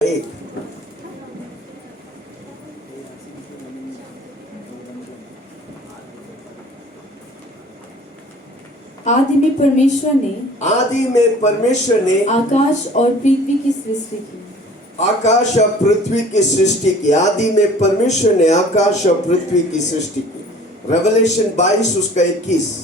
एक आदि में परमेश्वर ने आकाश और पृथ्वी की सृष्टि की। आकाश और पृथ्वी की सृष्टि की। आदि में परमेश्वर ने आकाश और पृथ्वी की सृष्टि की। रेवलेशन 22 उसका 21।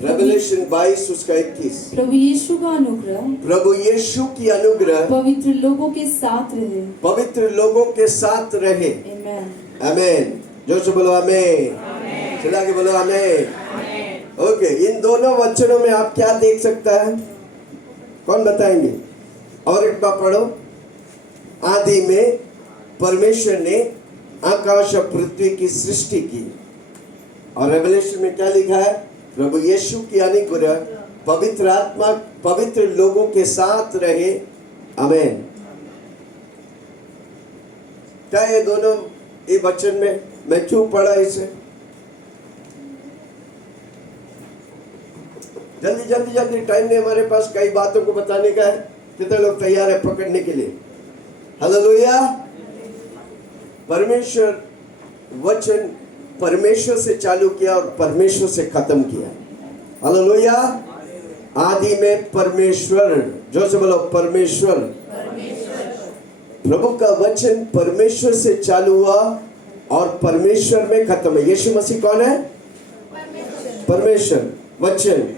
रेवलेशन 22 उसका 21। प्रभु यीशु का अनुग्रह, प्रभु यीशु की अनुग्रह पवित्र लोगों के साथ रहे। पवित्र लोगों के साथ रहे। आमेन। आमेन। जोर से बोलो आमेन। चिल्ला के बोलो आमेन। ओके, इन दोनों वचनों में आप क्या देख सकता है? कौन बताएंगे? और एक बार पढ़ो। आदि में परमेश्वर ने आकाश और पृथ्वी की सृष्टि की। और रेवलेशन में क्या लिखा है? प्रभु यीशु की अनुग्रह पवित्र आत्मा पवित्र लोगों के साथ रहे। आमेन। क्या ये दोनों ये वचन में मैं क्यों पढ़ा इसे? जल्दी टाइम नहीं हमारे पास, कई बातों को बताने का है। कितने लोग तैयार है पकड़ने के लिए? हालेलुया। परमेश्वर वचन परमेश्वर से चालू किया और परमेश्वर से खत्म किया। हालेलुया। आदि में परमेश्वर, जोर से बोलो परमेश्वर। प्रभु का वचन परमेश्वर से चालू हुआ और परमेश्वर में खत्म है। यीशु मसीह कौन है? परमेश्वर वचन।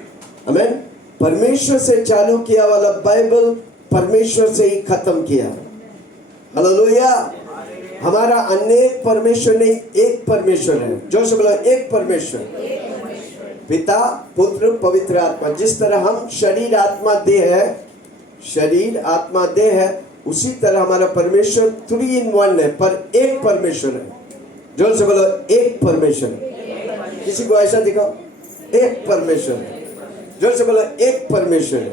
आमेन। परमेश्वर से चालू किया वाला बाइबल परमेश्वर से ही खत्म किया। हालेलुया। हमारा अनेक परमेश्वर नहीं, एक परमेश्वर है। जोर से बोलो एक परमेश्वर। पिता पुत्र पवित्र आत्मा। जिस तरह हम शरीर आत्मा देह है, शरीर आत्मा देह है, उसी तरह हमारा परमेश्वर 3 in 1 है, पर एक परमेश्वर है। जोर से बोलो एक परमेश्वर। किसी को ऐसा दिखाओ, एक परमेश्वर है। जोर से बोलो एक परमेश्वर है।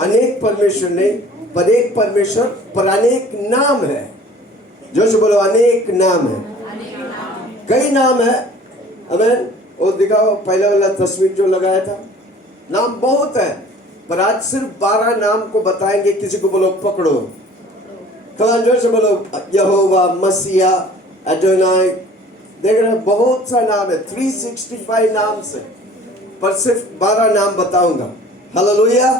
अनेक परमेश्वर नहीं, पर एक परमेश्वर, पर अनेक नाम है। जोर से बोलो अनेक नाम है। कई नाम है। आमेन। वो दिखाओ पहला वाला तस्वीर जो लगाया था। नाम बहुत है, पर आज सिर्फ 12 नाम को बताएंगे। किसी को बोलो पकड़ो। थोड़ा जोर से बोलो यहोवा, मसीहा, अडोनाई। देख रहे हैं बहुत सा नाम है, 365 नाम से, पर सिर्फ 12 नाम बताऊंगा। हालेलुया।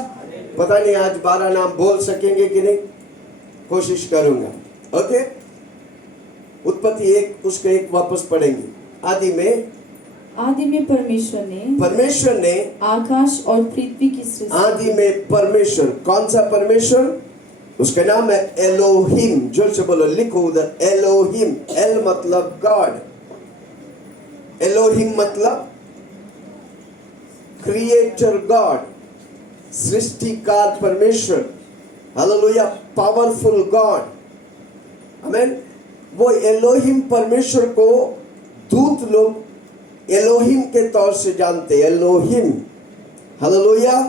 पता नहीं आज 12 नाम बोल सकेंगे कि नहीं, कोशिश करूंगा। ओके। उत्पत्ति 1 उसका 1 वापस पढ़ेंगे। आदि में परमेश्वर ने आकाश और पृथ्वी की सृष्टि। आदि में परमेश्वर, कौन सा परमेश्वर? उसका नाम है एलोहिम। जोर से बोलो, लिखो उधर एलोहिम। एल मतलब गॉड, एलोहिम मतलब क्रिएटर गॉड, सृष्टिकार परमेश्वर। हालेलुया। Powerful God. आमेन। वो एलोहिम परमेश्वर को दूत लोग एलोहिम के तौर से जानते हैं। Elohim. Hallelujah.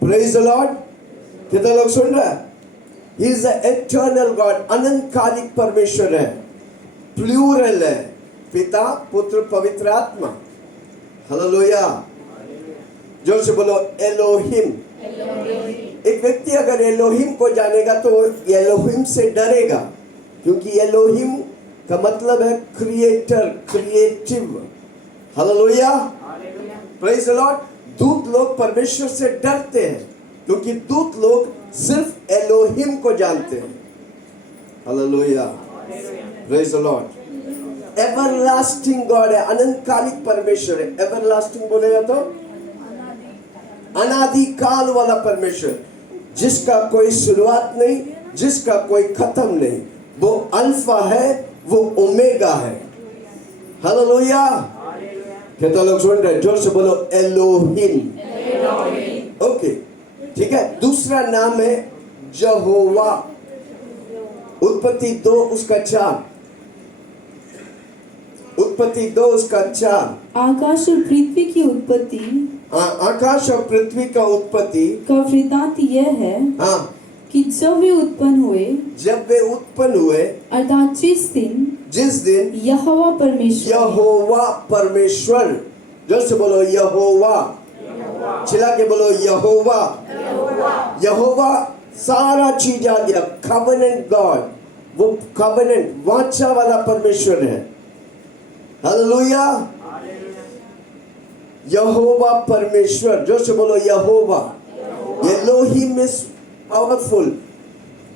Praise the Lord. कितने लोग सुन रहे हैं? He is the eternal God. अनंतकालिक परमेश्वर है, प्लूरल है। पिता पुत्र पवित्र आत्मा। हालेलुया। जोर से बोलो एलोहिम। एक व्यक्ति अगर एलोहिम को जानेगा तो एलोहिम से डरेगा, क्योंकि एलोहिम का मतलब है creator, creative. Hallelujah. Praise the Lord. दूत लोग परमेश्वर से डरते हैं, क्योंकि दूत लोग सिर्फ एलोहिम को जानते हैं। Hallelujah. Praise the Lord. Everlasting God है, अनंतकालिक परमेश्वर है। एवरलास्टिंग बोलेगा तो अनादिकाल वाला परमेश्वर, जिसका कोई शुरुआत नहीं, जिसका कोई खत्म नहीं। वो अल्फा है, वो ओमेगा है। हालेलुया। कितने लोग सुन रहे हैं? जोर से बोलो एलोहिम। ओके, ठीक है। दूसरा नाम है यहोवा। उत्पत्ति 2 उसका 4। उत्पत्ति 2 उसका 4। आकाश और पृथ्वी की उत्पत्ति, आकाश और पृथ्वी का उत्पत्ति का वृत्तांत यह है कि जब वे उत्पन्न हुए अर्थात जिस दिन यहोवा परमेश्वर। जोर से बोलो यहोवा। चिल्ला के बोलो यहोवा। यहोवा सारा चीज आ गया। कवेनेंट गॉड, वो कवेनेंट वाचा वाला परमेश्वर है। हालेलुया। यहोवा परमेश्वर, जो से बोलो यहोवा। Elohim is powerful.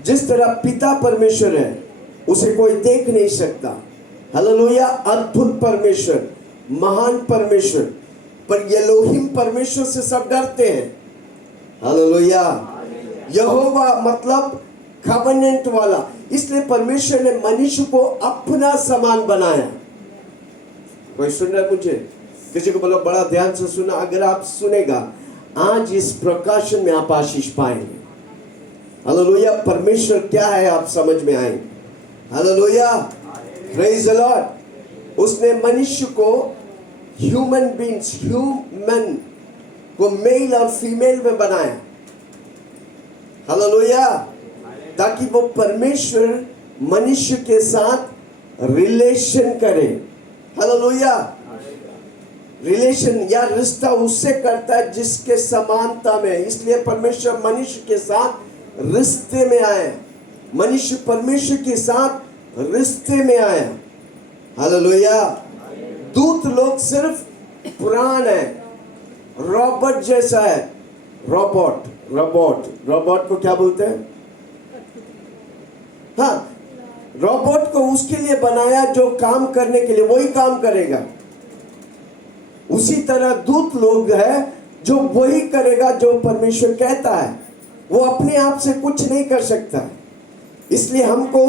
जिस तरह पिता परमेश्वर है, उसे कोई देख नहीं सकता। हालेलुया। अद्भुत परमेश्वर, महान परमेश्वर, पर एलोहिम परमेश्वर से सब डरते हैं। हालेलुया। यहोवा मतलब कवेनेंट वाला। इसलिए परमेश्वर ने मनुष्य को अपना समान बनाया। कोई सुन रहा है मुझे? किसी को बोलो बड़ा ध्यान से सुना। अगर आप सुनेगा, आज इस प्रकाशन में आप आशीष पाएंगे। हालेलुया। परमेश्वर क्या है आप समझ में आएंगे। हालेलुया। Praise the Lord. उसने मनुष्य को ह्यूमन बीइंग्स, ह्यूमन को मेल और फीमेल में बनाया। हालेलुया। ताकि वो परमेश्वर मनुष्य के साथ रिलेशन करे। हालेलुया। रिलेशन या रिश्ता उससे करता है जिसके समानता में। इसलिए परमेश्वर मनुष्य के साथ रिश्ते में आया। मनुष्य परमेश्वर के साथ रिश्ते में आया। हालेलुया। दूत लोग सिर्फ पुराण है, रोबोट जैसा है। रोबोट रोबोट रोबोट को क्या बोलते हैं? हाँ, रोबोट को उसके लिए बनाया जो काम करने के लिए, वही काम करेगा। उसी तरह दूत लोग है जो वही करेगा जो परमेश्वर कहता है। वो अपने आप से कुछ नहीं कर सकता। इसलिए हमको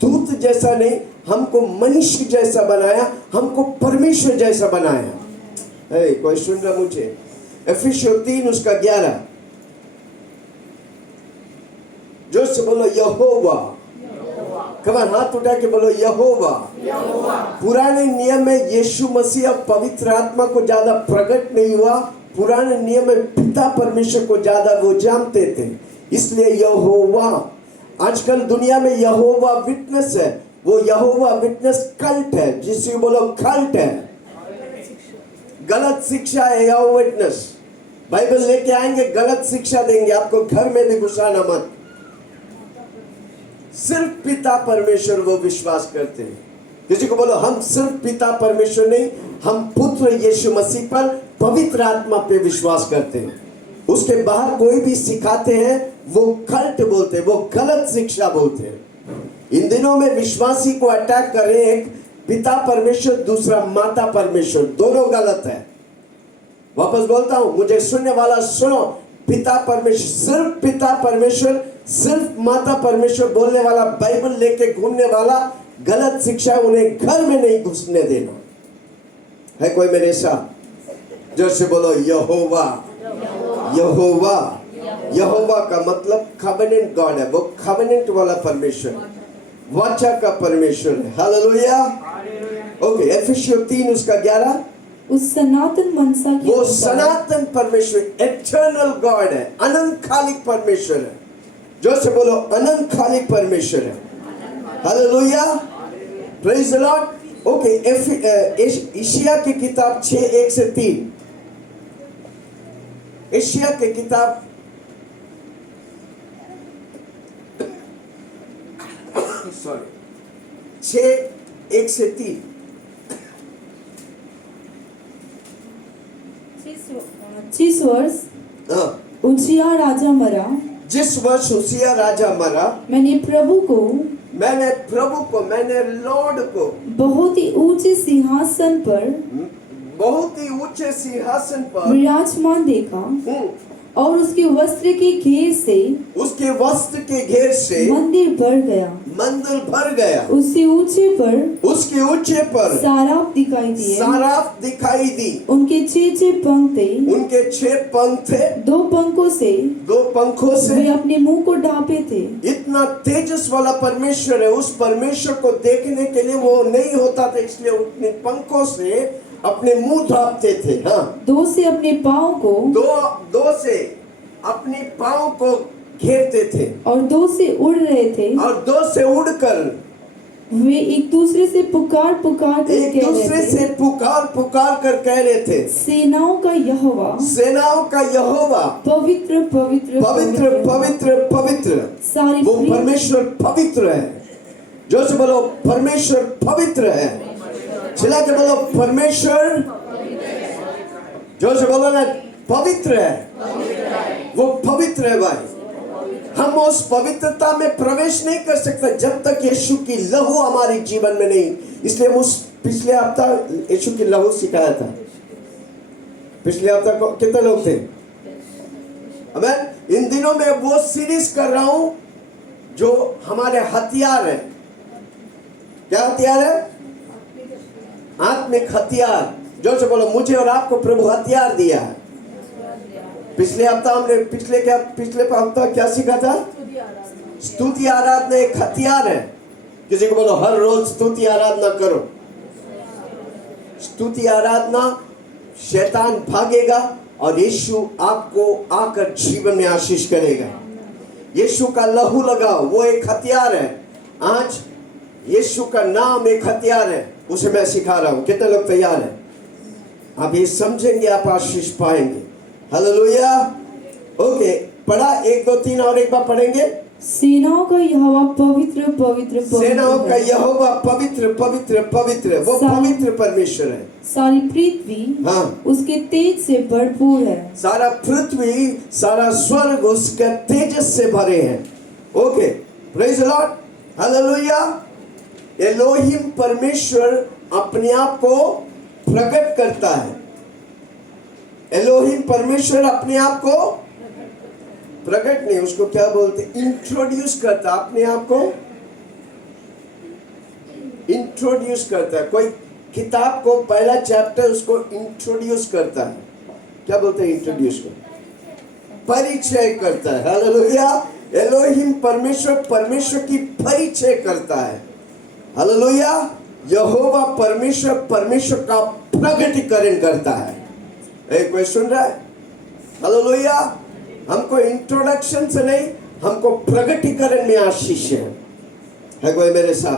दूत जैसा नहीं, हमको मनुष्य जैसा बनाया, हमको परमेश्वर जैसा बनाया। कोई सुन रहा मुझे? एफिसियों 3 उसका 11, जो से बोलो यहोवा। कमान हाथ उठा के बोलो यहोवा। पुराने नियम में यीशु मसीह और पवित्र आत्मा को ज्यादा प्रकट नहीं हुआ। पुराने नियम में पिता परमेश्वर को ज्यादा वो जानते थे, इसलिए यहोवा। आजकल दुनिया में यहोवा विटनेस है। वो यहोवा विटनेस कल्ट है, जिसे बोलो कल्ट है, गलत शिक्षा है। यहोवा विटनेस बाइबल लेके आएंगे, गलत शिक्षा देंगे आपको, घर में भी घुसाना मत। सिर्फ पिता परमेश्वर वो विश्वास करते हैं। किसी को बोलो हम सिर्फ पिता परमेश्वर नहीं, हम पुत्र यीशु मसीह पर, पवित्र आत्मा पे विश्वास करते हैं। उसके बाहर कोई भी सिखाते हैं वो कल्ट बोलते हैं, वो गलत शिक्षा बोलते हैं। इन दिनों में विश्वासी को अटैक कर रहे हैं, एक पिता परमेश्वर, दूसरा माता परमेश्वर, दोनों गलत है। वापस बोलता हूं, मुझे सुनने वाला सुनो। पिता परमेश्वर, सिर्फ पिता परमेश्वर, सिर्फ माता परमेश्वर बोलने वाला, बाइबल लेके घूमने वाला गलत शिक्षा, उन्हें घर में नहीं घुसने देना है। कोई मेरे साथ जोर से बोलो यहोवा। यहोवा, यहोवा का मतलब कवेनेंट गॉड है। वो कवेनेंट वाला परमेश्वर, वाचा का परमेश्वर है। हालेलुया। ओके, एफिसियों 3 उसका 11, उस सनातन मनसा की, वो सनातन परमेश्वर, एटर्नल गॉड है, अनंत खालिक परमेश्वर है। जो से बोलो अनंत खालिक परमेश्वर है। Hallelujah. Praise the Lord. Okay, Asia की किताब 6:1 से 3, एशिया की किताब सॉरी 6:1 से 3, 25 वर्ष उजिया राजा मरा, जिस वर्ष उजिया राजा मरा, मैंने प्रभु को, मैंने लॉर्ड को बहुत ही ऊंचे सिंहासन पर, बहुत ही ऊंचे सिंहासन पर विराजमान देखा, और उसके वस्त्र के घेर से, उसके वस्त्र के घेर से मंदिर भर गया, मंदिर भर गया। उसके ऊंचे पर, उसके ऊंचे पर साराफ दिखाई दिए, साराफ दिखाई दी। उनके 6 पंख थे, उनके 6 पंख थे, 2 पंखों से, 2 पंखों से वे अपने मुंह को ढांपे थे। इतना तेजस वाला परमेश्वर है। उस परमेश्वर को देखने के लिए वो नहीं होता था, इसलिए अपने पंखों से अपने मुंह ढांपते थे। हाँ, 2 से अपने पाँव को, दो से अपने पाँव को घेरते थे, और 2 से उड़ रहे थे, और 2 से उड़कर वे एक दूसरे से पुकार पुकार कर एक कह रहे दूसरे थे, से पुकार पुकार कर कह रहे थे, सेनाओं का यहोवा सेनाओं का यहोवा पवित्र पवित्र पवित्र पवित्र पवित्र, सारी वो पृथ्वी परमेश्वर पवित्र है। जो से बोलो परमेश्वर पवित्र है। चिल्ला के बोलो परमेश्वर, जो से बोलो ना पवित्र है, वो पवित्र है भाई। हम उस पवित्रता में प्रवेश नहीं कर सकते जब तक यीशु की लहू हमारे जीवन में नहीं। इसलिए उस पिछले हफ्ता यीशु की लहू सिखाया था। पिछले हफ्ता को कितने लोग थे? आमीन। इन दिनों में वो सीरीज कर रहा हूं जो हमारे हथियार है। क्या हथियार है? आत्मिक हथियार। जो से बोलो मुझे और आपको प्रभु हथियार दिया है। पिछले हफ्ता हमने पिछले हफ्ता क्या सीखा था? स्तुति आराधना एक हथियार है। किसी को बोलो हर रोज स्तुति आराधना करो। स्तुति आराधना शैतान भागेगा और यीशु आपको आकर जीवन में आशीष करेगा। यीशु का लहू लगाओ, वो एक हथियार है। आज यीशु का नाम एक हथियार है, उसे मैं सिखा रहा हूं। कितने लोग तैयार हैं? आप ये समझेंगे, आप आशीष पाएंगे। हालेलुया। ओके, पढ़ा 1 2 3 और एक बार पढ़ेंगे। सेनाओं का यहोवा पवित्र पवित्र सेनाओं का है। यहोवा पवित्र पवित्र पवित्र, वो पवित्र परमेश्वर है। सारी पृथ्वी हाँ, उसके तेज से भरपूर है। सारा पृथ्वी, सारा स्वर्ग उसके तेजस से भरे हैं। Okay, praise the Lord. Hallelujah. Elohim परमेश्वर अपने आप को प्रकट करता है। एलोहिम परमेश्वर अपने आप को प्रकट नहीं, उसको क्या बोलते? इंट्रोड्यूस करता है अपने आप को। इंट्रोड्यूस करता है। कोई किताब को पहला चैप्टर उसको इंट्रोड्यूस करता है। क्या बोलते हैं इंट्रोड्यूस को? परिचय करता है। हालेलुया। एलोहिम परमेश्वर परमेश्वर की परिचय करता है। हालेलुया। यहोवा परमेश्वर परमेश्वर का प्रकटीकरण करता है। एक कोई सुन रहा है? हालेलुया। हमको इंट्रोडक्शन से नहीं, हमको प्रकटीकरण में आशीष है कोई मेरे साथ?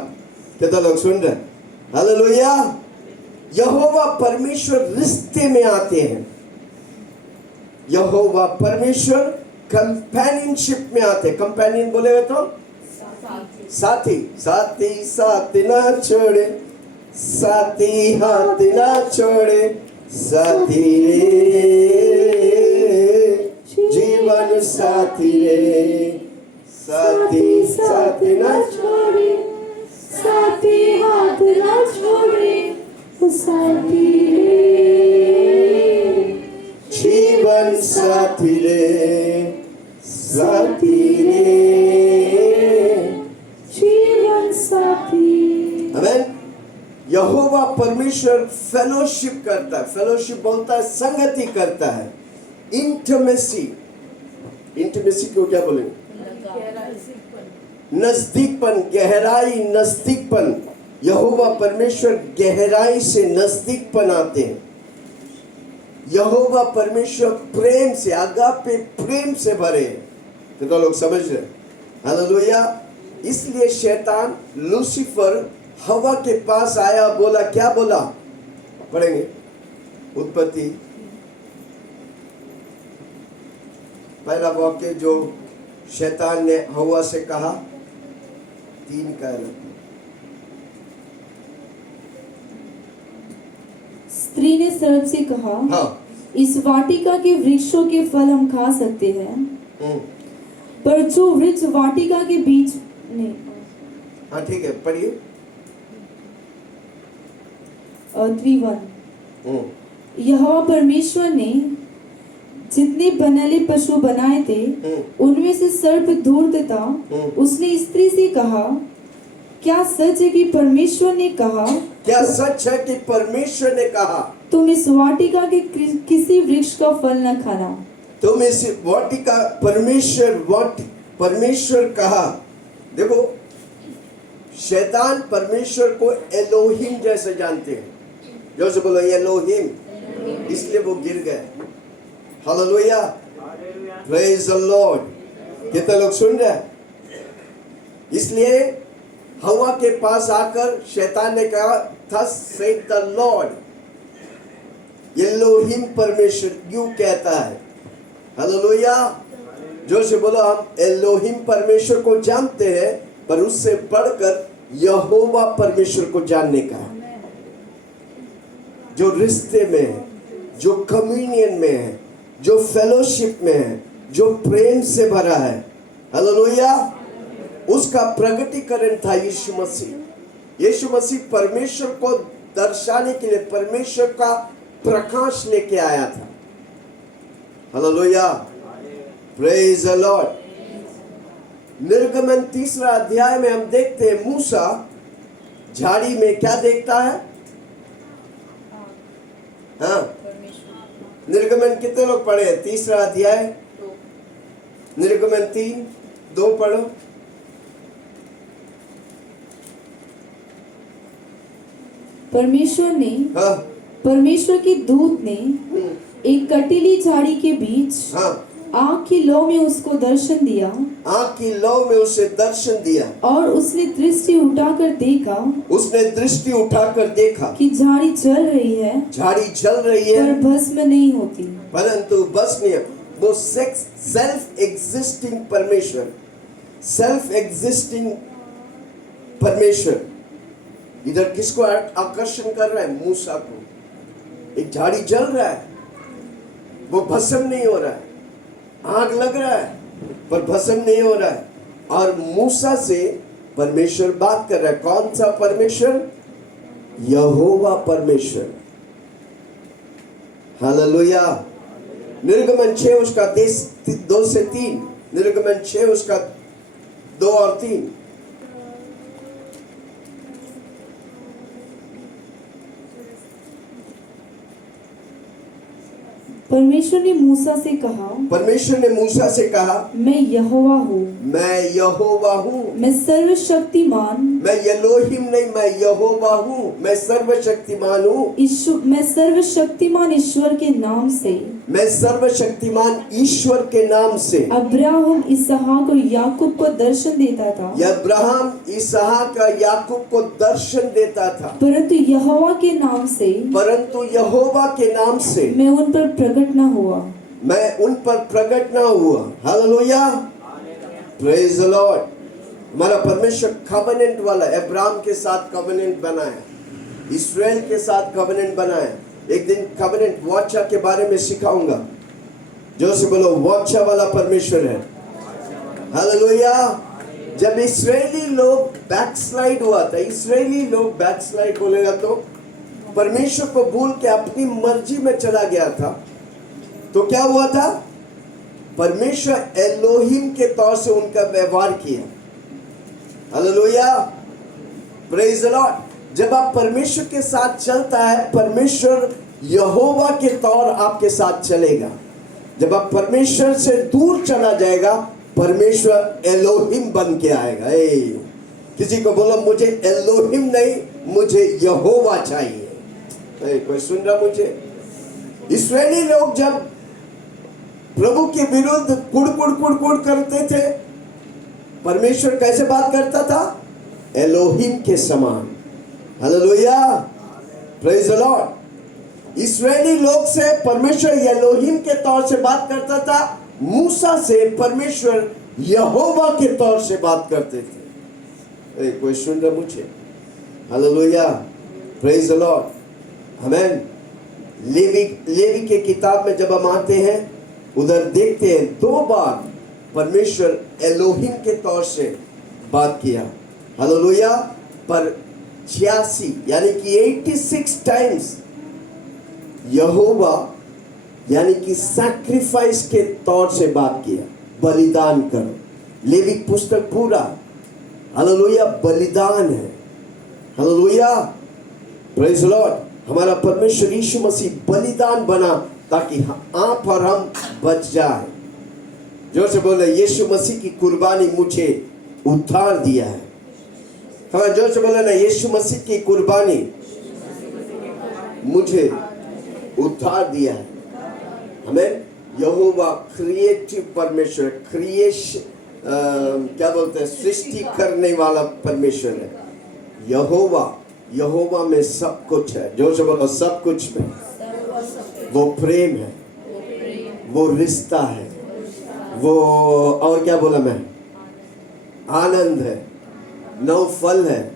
कितना लोग सुन रहे हैं? हालेलुया। यहोवा परमेश्वर रिश्ते में आते हैं। यहोवा परमेश्वर कंपेनियनशिप में आते हैं। कंपेनियन बोलेगा तो साथी। साथी साथ ना छोड़े, साथी हाथ ना छोड़े, साथी रे जीवन साथी रे, साथी साथ ना छोड़े, साथी हाथ ना छोड़े, साथी जीवन साथी रे, साथी रे, जीवन साथी। आमीन। यहोवा परमेश्वर फेलोशिप करता है। फेलोशिप बोलता है संगति करता है। इंटिमेसी। इंटिमेसी को क्या बोलेंगे? नजदीकपन, गहराई, नजदीकपन। यहोवा परमेश्वर गहराई से नजदीकपन आते हैं। यहोवा परमेश्वर प्रेम से, अगापे प्रेम से भरे हैं। तो लोग समझ रहे? हालेलुया। इसलिए शैतान लूसीफर हवा के पास आया, बोला, क्या बोला? पढ़ेंगे उत्पत्ति पहला वाक्य जो शैतान ने हवा से कहा। 3 का स्त्री ने सर्प से कहा, हाँ, इस वाटिका के वृक्षों के फल हम खा सकते हैं, पर जो वृक्ष वाटिका के बीच नहीं। हाँ ठीक है, पढ़िए। 3:1 यहोवा परमेश्वर ने जितने बनैले पशु बनाए थे उनमें से सर्प धूर्त था। उसने स्त्री से कहा, क्या सच है कि परमेश्वर ने कहा? क्या सच है कि परमेश्वर ने कहा तुम इस वाटिका के किसी वृक्ष का फल न खाना? तुम इस वाटिका, परमेश्वर कहा। देखो, शैतान परमेश्वर को एलोहिम जैसे जानते हैं। जो से बोलो एलोहिम, इसलिए वो गिर गए। Hallelujah, praise the Lord. कितने लोग सुन रहे हैं? इसलिए हवा के पास आकर शैतान ने कहा thus said the Lord. Elohim परमेश्वर यूं कहता है। हालेलुया। जोर से बोलो, हम एलोहिम परमेश्वर को जानते हैं, पर उससे बढ़कर यहोवा परमेश्वर को जानने का है, जो रिश्ते में है, जो कम्युनियन में है, जो फेलोशिप में है, जो प्रेम से भरा है। हालेलुया। उसका प्रगटीकरण था यीशु मसीह। यीशु मसीह परमेश्वर को दर्शाने के लिए परमेश्वर का प्रकाश लेके आया था। हालेलुया। Praise the Lord. निर्गमन 3 अध्याय में हम देखते हैं मूसा झाड़ी में क्या देखता है? हाँ, निर्गमन कितने लोग पढ़े हैं? 3 अध्याय, निर्गमन 3:2 पढ़ो। परमेश्वर ने हाँ, परमेश्वर के दूत ने एक कटीली झाड़ी के बीच हाँ, आग की लौ में उसको दर्शन दिया, आँख की लौ में उसे दर्शन दिया। और उसने दृष्टि उठाकर देखा उसने दृष्टि उठाकर देखा कि झाड़ी जल रही है, झाड़ी जल रही पर है, भस्म नहीं होती। परंतु बस नहीं है। वो सेल्फ एग्जिस्टिंग परमेश्वर, सेल्फ एग्जिस्टिंग परमेश्वर इधर किसको आकर्षण कर रहा है? मूसा को। एक झाड़ी जल रहा है, वो भस्म नहीं हो रहा है, आग लग रहा है पर भस्म नहीं हो रहा है, और मूसा से परमेश्वर बात कर रहा है। कौन सा परमेश्वर? यहोवा परमेश्वर। हालेलुया। निर्गमन 6 उसका 2 से 3, निर्गमन 6 उसका 2 और 3। परमेश्वर ने मूसा से कहा, परमेश्वर ने मूसा से कहा, मैं यहोवा हूँ, मैं यहोवा हूँ। मैं सर्वशक्तिमान, मैं एलोहिम नहीं, मैं यहोवा हूँ, मैं सर्वशक्तिमान हूँ। मैं सर्वशक्तिमान ईश्वर के नाम से, मैं सर्वशक्तिमान ईश्वर के नाम से अब्राहम, इसहाक और याकूब को दर्शन देता था, अब्राहम, इसहाक और याकूब को दर्शन देता था, परंतु यहोवा के नाम से, परंतु यहोवा के नाम से मैं उन पर प्रकट न हुआ। मैं उन पर प्रकट ना हुआ। हालेलुया। Praise the Lord. हमारा परमेश्वर कवेनेंट वाला, अब्राहम के साथ कवेनेंट बनाया, इस्राएल के साथ कवेनेंट बनाया। एक दिन कवेनेंट वाचा के बारे में सिखाऊंगा। जो से बोलो, वाचा वाला परमेश्वर है। हालेलुया। जब इस्राएली लोग बैकस्लाइड हुआ था, इस्राएली लोग बैकस्लाइड बोलेगा तो परमेश्वर को भूल के अपनी मर्जी में चला गया था, तो क्या हुआ था? परमेश्वर एलोहिम के तौर से उनका व्यवहार किया। हालेलुया। Praise the Lord. जब आप परमेश्वर के साथ चलता है, परमेश्वर यहोवा के तौर आपके साथ चलेगा। जब आप परमेश्वर से दूर चला जाएगा, परमेश्वर एलोहिम बन के आएगा। किसी को बोलो, मुझे एलोहिम नहीं, मुझे यहोवा चाहिए। कोई सुन रहा मुझे? इस्राएली लोग जब प्रभु के विरुद्ध कुड़ करते थे, परमेश्वर कैसे बात करता था? एलोहिम के समान। हालेलुया। Praise the Lord. इस्राएली लोग से परमेश्वर एलोहिम के तौर से बात करता था, मूसा से परमेश्वर यहोवा के तौर से बात करते थे। कोई सुन रहा मुझे? Hallelujah. Praise the Lord. Amen. Levi के किताब में जब हम आते हैं, उधर देखते हैं 2 बार परमेश्वर एलोहिम के तौर से बात किया। हालेलुया। पर 86 यानी कि 86 टाइम्स यहोवा यानी कि सैक्रिफाइस के तौर से बात किया। बलिदान करो। लेवी पुस्तक पूरा हालेलुया बलिदान है। हालेलुया। Praise Lord. हमारा परमेश्वर यीशु मसीह बलिदान बना ताकि आप और हम बच जाए। जोर से बोले, यीशु मसीह की कुर्बानी मुझे उद्धार दिया है। हाँ, जोर से बोले ना, यीशु मसीह की कुर्बानी मुझे उद्धार दिया है। हमें यहोवा क्रिएटिव परमेश्वर, क्या बोलते हैं, सृष्टि करने वाला परमेश्वर है। यहोवा में सब कुछ है। जोर से बोलो, सब कुछ में। वो प्रेम है, वो रिश्ता है, वो और क्या बोला मैं, आनंद है, नौ फल है,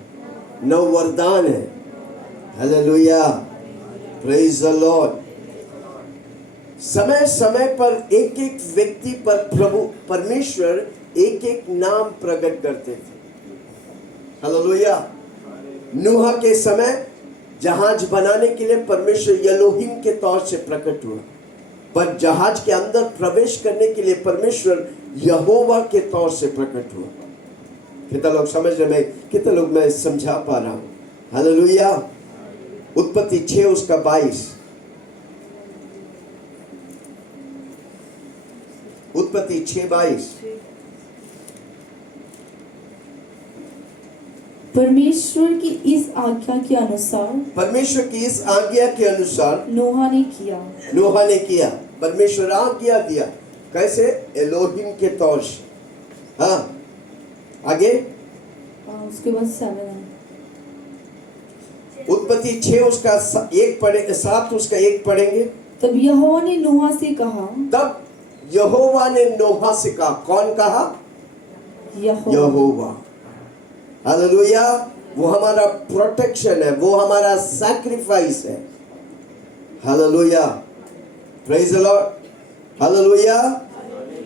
नौ वरदान है। Hallelujah, praise the Lord. समय समय पर एक एक व्यक्ति पर प्रभु परमेश्वर एक एक नाम प्रकट करते थे। हालेलुया। नूह के समय जहाज बनाने के लिए परमेश्वर एलोहिम के तौर से प्रकट हुआ, पर जहाज के अंदर प्रवेश करने के लिए परमेश्वर यहोवा के तौर से प्रकट हुआ। कितना लोग समझ रहे, मैं कितना लोग मैं समझा पा रहा हूं? हालेलुया। उत्पत्ति 6 उसका 22, उत्पत्ति 6:22। परमेश्वर की इस आज्ञा के अनुसार, परमेश्वर की इस आज्ञा के अनुसार नोहा ने किया। नोहा ने किया। परमेश्वर आज्ञा दिया, कैसे? एलोहिम के तौर से। हाँ, आगे उसके बाद 7 उत्पत्ति 6 उसका 1 पढ़े, 7 उसका 1 पढ़ेंगे। तब यहोवा ने नोहा से कहा, तब यहोवा ने नोहा से कहा। कौन कहा? यहोवा। हालेलुया। वो हमारा प्रोटेक्शन है, वो हमारा सैक्रिफाइस है। Hallelujah, praise the Lord. Hallelujah.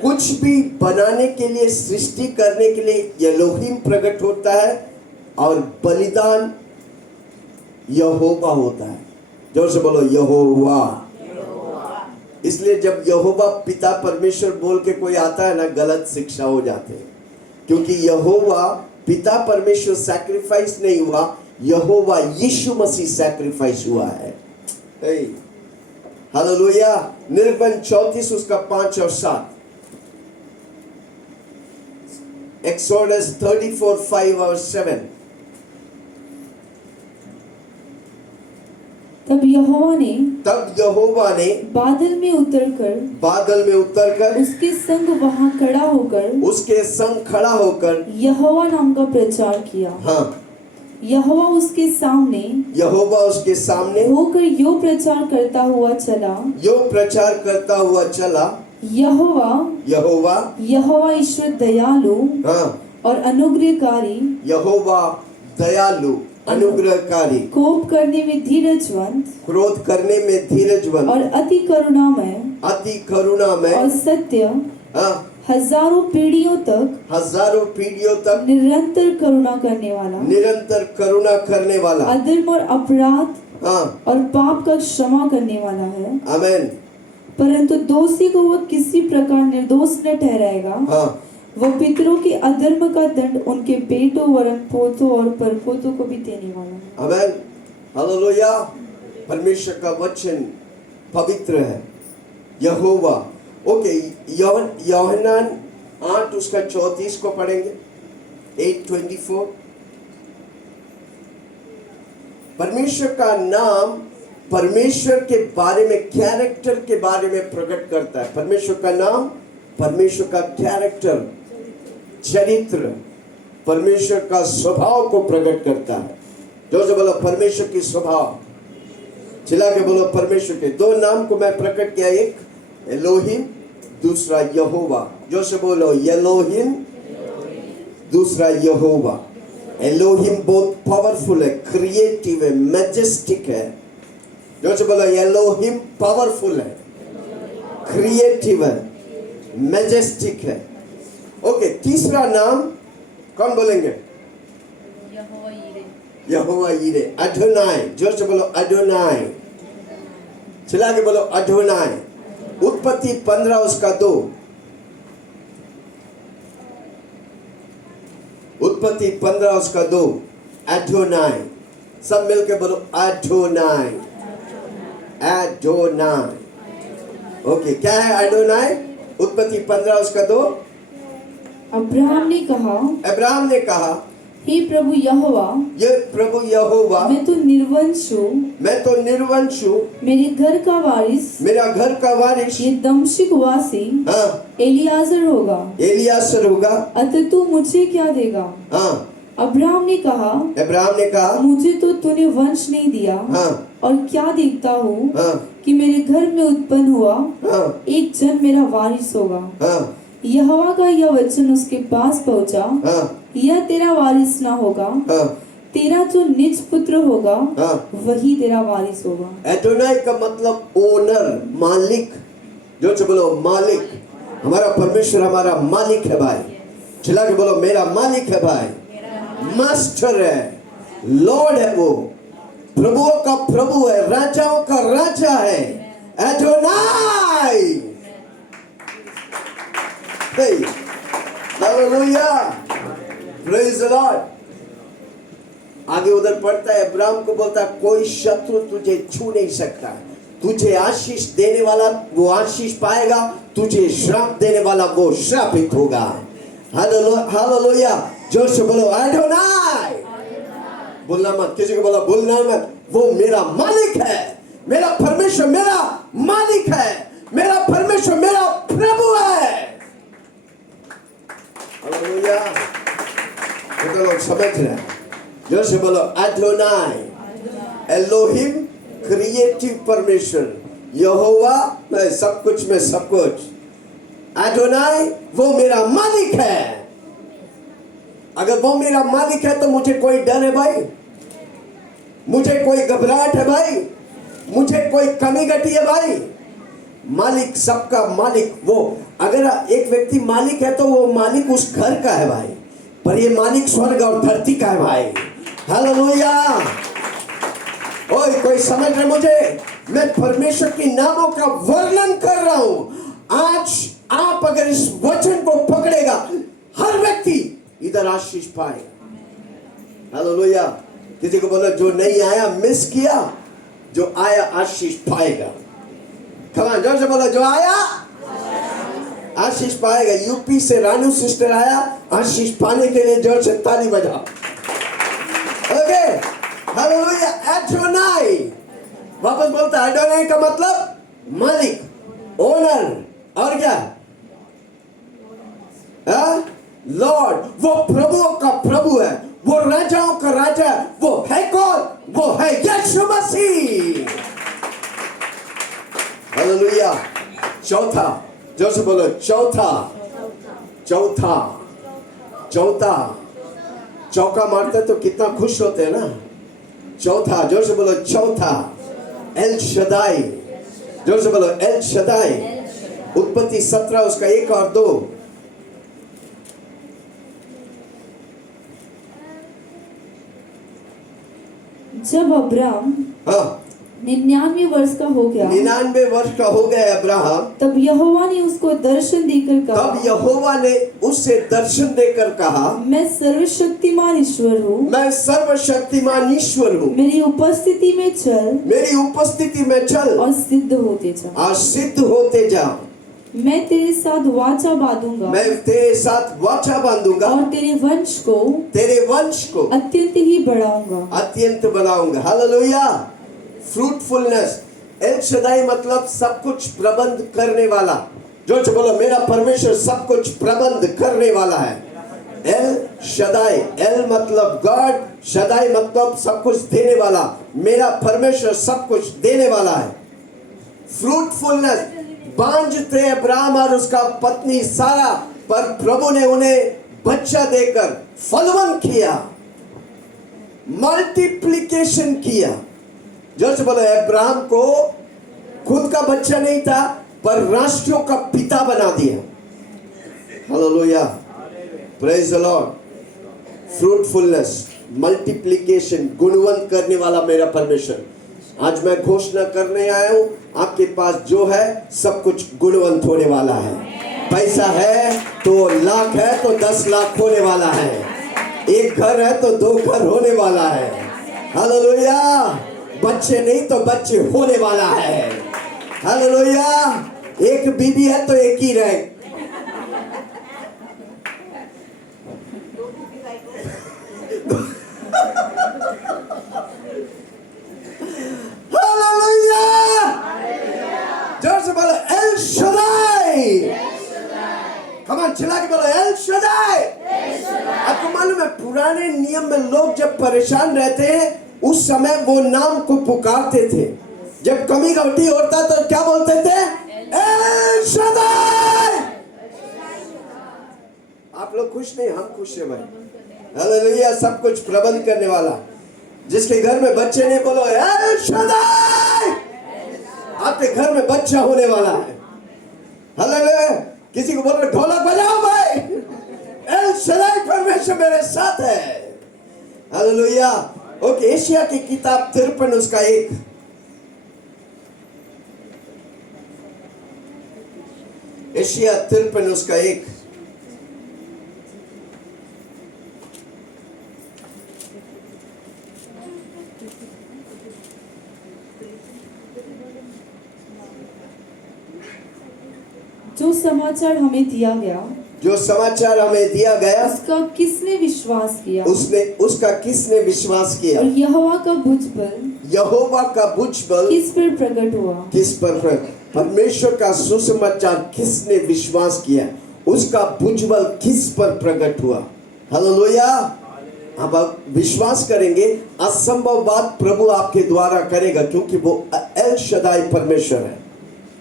कुछ भी बनाने के लिए, सृष्टि करने के लिए एलोहिम प्रकट होता है और बलिदान यहोवा होता है। जोर से बोलो, यहोवा। इसलिए जब यहोवा पिता परमेश्वर बोल के कोई आता है ना, गलत शिक्षा हो जाते हैं, क्योंकि यहोवा पिता परमेश्वर सैक्रिफाइस नहीं हुआ, यहोवा यीशु मसीह सैक्रिफाइस हुआ है। हालेलुया। निर्गमन 34 उसका 5 और 7, एक्सोडस 34, 5 और 7। तब यहोवा ने बादल में उतरकर उसके संग वहां खड़ा होकर यहोवा नाम का प्रचार किया। हाँ, यहोवा उसके सामने होकर यो प्रचार करता हुआ चला। यहोवा ईश्वर दयालु, हाँ, और अनुग्रहकारी, यहोवा दयालु अनुग्रहकारी, कोप करने में धीरजवंत, क्रोध करने में धीरजवंत, और अति करुणामय और सत्य, हाँ, हजारों पीढ़ियों तक निरंतर करुणा करने वाला, अधर्म और अपराध, हाँ, और पाप का क्षमा करने वाला है। आमेन। परंतु दोषी को वह किसी प्रकार निर्दोष न ठहराएगा। हाँ, वो पितरों के अधर्म का दंड उनके बेटों, वरन पोतों और परपोतों को भी देने वाला है। आमेन। हालेलुया। परमेश्वर का वचन पवित्र है। यहोवा। ओके, यूहन्ना 8 उसका 34 को पढ़ेंगे। 8:24। परमेश्वर का नाम परमेश्वर के बारे में, कैरेक्टर के बारे में प्रकट करता है। परमेश्वर का नाम परमेश्वर का कैरेक्टर, चरित्र, परमेश्वर का स्वभाव को प्रकट करता है। जोर से बोलो, परमेश्वर की स्वभाव। चिल्ला के बोलो, परमेश्वर के 2 नाम को मैं प्रकट किया, एक एलोहिम, दूसरा यहोवा। जोर से बोलो, एलोहिम, दूसरा यहोवा। एलोहिम बहुत पावरफुल है, क्रिएटिव है, मैजेस्टिक है। जोर से बोलो, एलोहिम पावरफुल है, क्रिएटिव है, मैजेस्टिक है। ओके, तीसरा नाम कौन बोलेंगे? यहोवा यीरे, अडोनाय। जोर से बोलो, अडोनाय। चिल्ला के बोलो, अडोनाय। उत्पत्ति 15 उसका 2, उत्पत्ति 15 उसका 2, अडोनाय। सब मिलके बोलो, अडोनाय, अडोनाय। ओके, क्या है अडोनाय? उत्पत्ति 15 उसका 2। अब्राहम ने कहा, हे प्रभु यहोवा, ये प्रभु यहोवा, मैं तो निर्वंश हूँ, मैं तो निर्वंश हूँ, मेरे घर का वारिस मेरा घर का वारिस ये दमिश्क वासी हाँ एलियाजर होगा, एलियासर होगा। अतः तू मुझे क्या देगा? हाँ अब्राहम ने कहा, अब्राहम ने कहा मुझे तो तूने वंश नहीं दिया, हाँ और क्या देखता हूँ हाँ कि मेरे घर में उत्पन्न हुआ हाँ एक जन मेरा वारिस होगा। हाँ यहोवा का यह वचन उसके पास पहुंचा, हाँ यह तेरा वारिस ना होगा, हाँ तेरा जो निज पुत्र होगा हाँ। वही तेरा वारिस होगा। एडोनाई का मतलब ओनर, मालिक। जो से बोलो मालिक। हमारा परमेश्वर हमारा मालिक है भाई। चिल्ला के बोलो मेरा मालिक है भाई, मास्टर है, लॉर्ड है, वो प्रभुओं का प्रभु है, राजाओं का राजा है। Adonai. Hallelujah, praise the Lord. आगे उधर पढ़ता है, अब्राहम को बोलता है कोई शत्रु तुझे छू नहीं सकता, तुझे आशीष देने वाला वो आशीष पाएगा, तुझे श्राप देने वाला वो श्रापित होगा। हालेलुया, जोर से बोलो एडोनाई। बोलना मत, किसी को बोला बोलना मत। वो मेरा मालिक है, मेरा परमेश्वर मेरा मालिक है, मेरा परमेश्वर मेरा प्रभु है। हालेलुया, तो लोग समझ रहे हैं। जोर से बोलो एडोनाई। एलोहिम क्रिएटिव परमेश्वर, यहोवा मैं सब कुछ में सब कुछ। एडोनाई वो मेरा मालिक है। अगर वो मेरा मालिक है तो मुझे कोई डर है भाई, मुझे कोई घबराहट है भाई, मुझे कोई कमी घटी है भाई। मालिक सबका मालिक वो। अगर एक व्यक्ति मालिक है तो वो मालिक उस घर का है भाई, पर ये मालिक स्वर्ग और धरती का है भाई। हालेलुया। ओए कोई समझ रहे मुझे? मैं परमेश्वर के नामों का वर्णन कर रहा हूं। आज आप अगर इस वचन को पकड़ेगा, हर व्यक्ति इधर आशीष पाएगा। हालेलुया। किसी को बोलो जो नहीं आया मिस किया, जो आया आशीष पाएगा। कमान जोर से बोलो जो आया आशीष पाएगा। यूपी से रानू सिस्टर आया, आशीष पाने के लिए जोर से ताली बजाओ। Okay, hallelujah. एडोनाई, वापस बोलता है एडोनाई का मतलब मालिक, ओनर, और क्या? लॉर्ड। वो प्रभुओं का प्रभु है, वो राजाओं का राजा है। वो है कौन? वो है यीशु मसीह। हालेलुया। चौथा, जोर से बोलो चौथा। चौथा, चौथा। चौका मारते तो कितना खुश होते हैं ना। चौथा, जोर से बोलो चौथा। एल शदाई, जोर से बोलो एल शदाई। उत्पत्ति 17 उसका 1 और 2। जब अब्राहम हाँ 99 वर्ष का हो गया, 99 वर्ष का हो गया अब्राहम, तब यहोवा ने उसको दर्शन देकर कहा, तब यहोवा ने उससे दर्शन देकर कहा, मैं सर्वशक्तिमान ईश्वर हूँ, मैं सर्वशक्तिमान ईश्वर हूँ, मेरी उपस्थिति में चल, मेरी उपस्थिति में चल और सिद्ध होते जा। और सिद्ध होते जा। मैं तेरे साथ वाचा बांधूंगा, मैं तेरे साथ वाचा बांधूंगा, और तेरे वंश को अत्यंत ही बढ़ाऊंगा। अत्यंत बनाऊंगा। हालेलुया। फ्रूटफुलनेस। एल शदाई मतलब सब कुछ प्रबंध करने वाला। जो बोलो मेरा परमेश्वर सब कुछ प्रबंध करने वाला है। एल शदाई, एल मतलब गॉड, शदाई मतलब सब कुछ देने वाला। मेरा परमेश्वर सब कुछ देने वाला है। फ्रूटफुलनेस। बांझ थे अब्राहम और उसका पत्नी सारा, पर प्रभु ने उन्हें बच्चा देकर फलवान किया, मल्टीप्लिकेशन किया। जो से बोलो अब्राहम को खुद का बच्चा नहीं था, पर राष्ट्रों का पिता बना दिया। Hallelujah, praise the Lord. Fruitfulness, multiplication, गुणवंत करने वाला मेरा परमेश्वर। आज मैं घोषणा करने आया हूं, आपके पास जो है सब कुछ गुणवंत होने वाला है। पैसा है तो लाख है तो 10 लाख होने वाला है। एक घर है तो 2 घर होने वाला है। हालेलुया। बच्चे नहीं तो बच्चे होने वाला है। हालेलुया। एक बीबी है तो एक ही रहे। कमान चिल्ला के बोलो एल शदाई। आपको मालूम है पुराने नियम में लोग जब परेशान रहते हैं उस समय वो नाम को पुकारते थे। जब कमी गवटी होता तो क्या बोलते थे? L Shaddai. आप लोग खुश नहीं, हम खुश हैं भाई। हालेलुया। सब कुछ प्रबंध करने वाला। जिसके घर में बच्चे नहीं बोलो एल शदाई। आपके घर में बच्चा होने वाला है। हालेलुया। किसी को बोलो ढोलक बजाओ भाई, एल शदाई परमेश्वर मेरे साथ है। हालेलुया। ओके, एशिया की किताब 53 उसका 1। एशिया 53 उसका 1। जो समाचार हमें दिया गया, जो समाचार हमें दिया गया उसका किसने विश्वास किया? उसका किसने विश्वास किया? और यहोवा का भुजबल यहोवा का भुजबल किस पर प्रकट हुआ? किस पर? परमेश्वर का सुसमाचार किसने विश्वास किया? उसका भुजबल किस पर प्रकट हुआ? हालेलुया। अब आप विश्वास करेंगे, असंभव बात प्रभु आपके द्वारा करेगा, क्योंकि वो एल शदाई परमेश्वर है।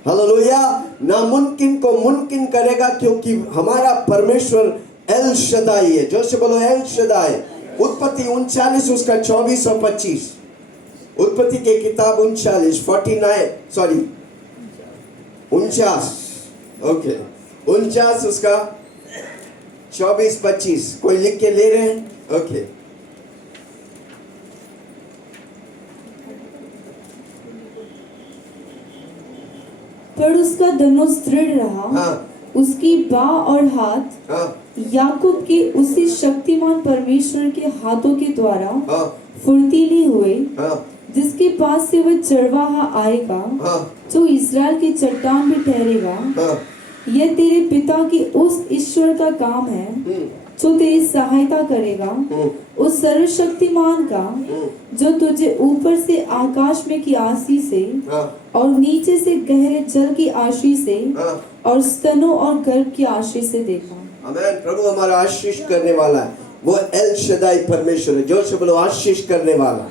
हालेलुया। नामुमकिन को मुमकिन करेगा, क्योंकि हमारा परमेश्वर एल शदाई है। जो से बोलो एल शदाई। उत्पत्ति 39 उसका 24 और 25। उत्पत्ति की किताब 39 ओके 49 उसका 24-25। कोई लिख के ले रहे हैं? ओके। पर उसका धनुष दृढ़ रहा। हाँ। उसकी बाह और हाथ हाँ। याकूब के उसी शक्तिमान परमेश्वर के हाथों के द्वारा हाँ। फुर्तीली हुए, हाँ। जिसके पास से वह चरवाहा आएगा, हाँ। जो इस्राएल की चट्टान भी ठहरेगा। हाँ। यह तेरे पिता की उस ईश्वर का काम है जो तेरी सहायता करेगा, उस सर्वशक्तिमान का जो तुझे ऊपर से आकाश में की आशीष से हाँ। और नीचे से गहरे जल की आशीष से हाँ। और स्तनों और गर्भ की आशीष से देगा। आमीन। प्रभु हमारा आशीष करने वाला है। वो एल शदाई परमेश्वर है। जो से बोलो आशीष करने वाला।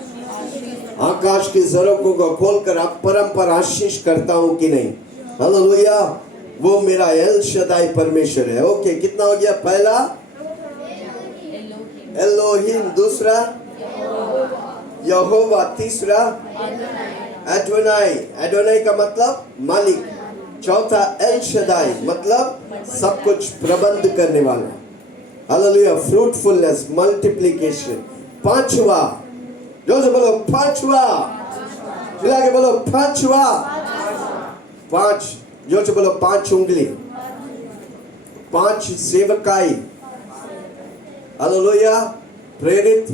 आकाश के झरोखों को खोलकर आप परम आशीष करता हूँ कि नहीं? हालेलुया। वो मेरा एल शदाई परमेश्वर है। ओके, कितना हो गया? पहला एलोहिम, दूसरा यहोवा, तीसरा एडोनाई। एडोनाई का मतलब मालिक। चौथा एल शदाई मतलब सब कुछ प्रबंध करने वाला। हालेलुया। Fruitfulness, multiplication. पांचवा, जो से बोलो पांचवा। मिला के बोलो पांचवा। 5, जो से बोलो 5 उंगली। 5 सेवकाई। हालेलुया। प्रेरित,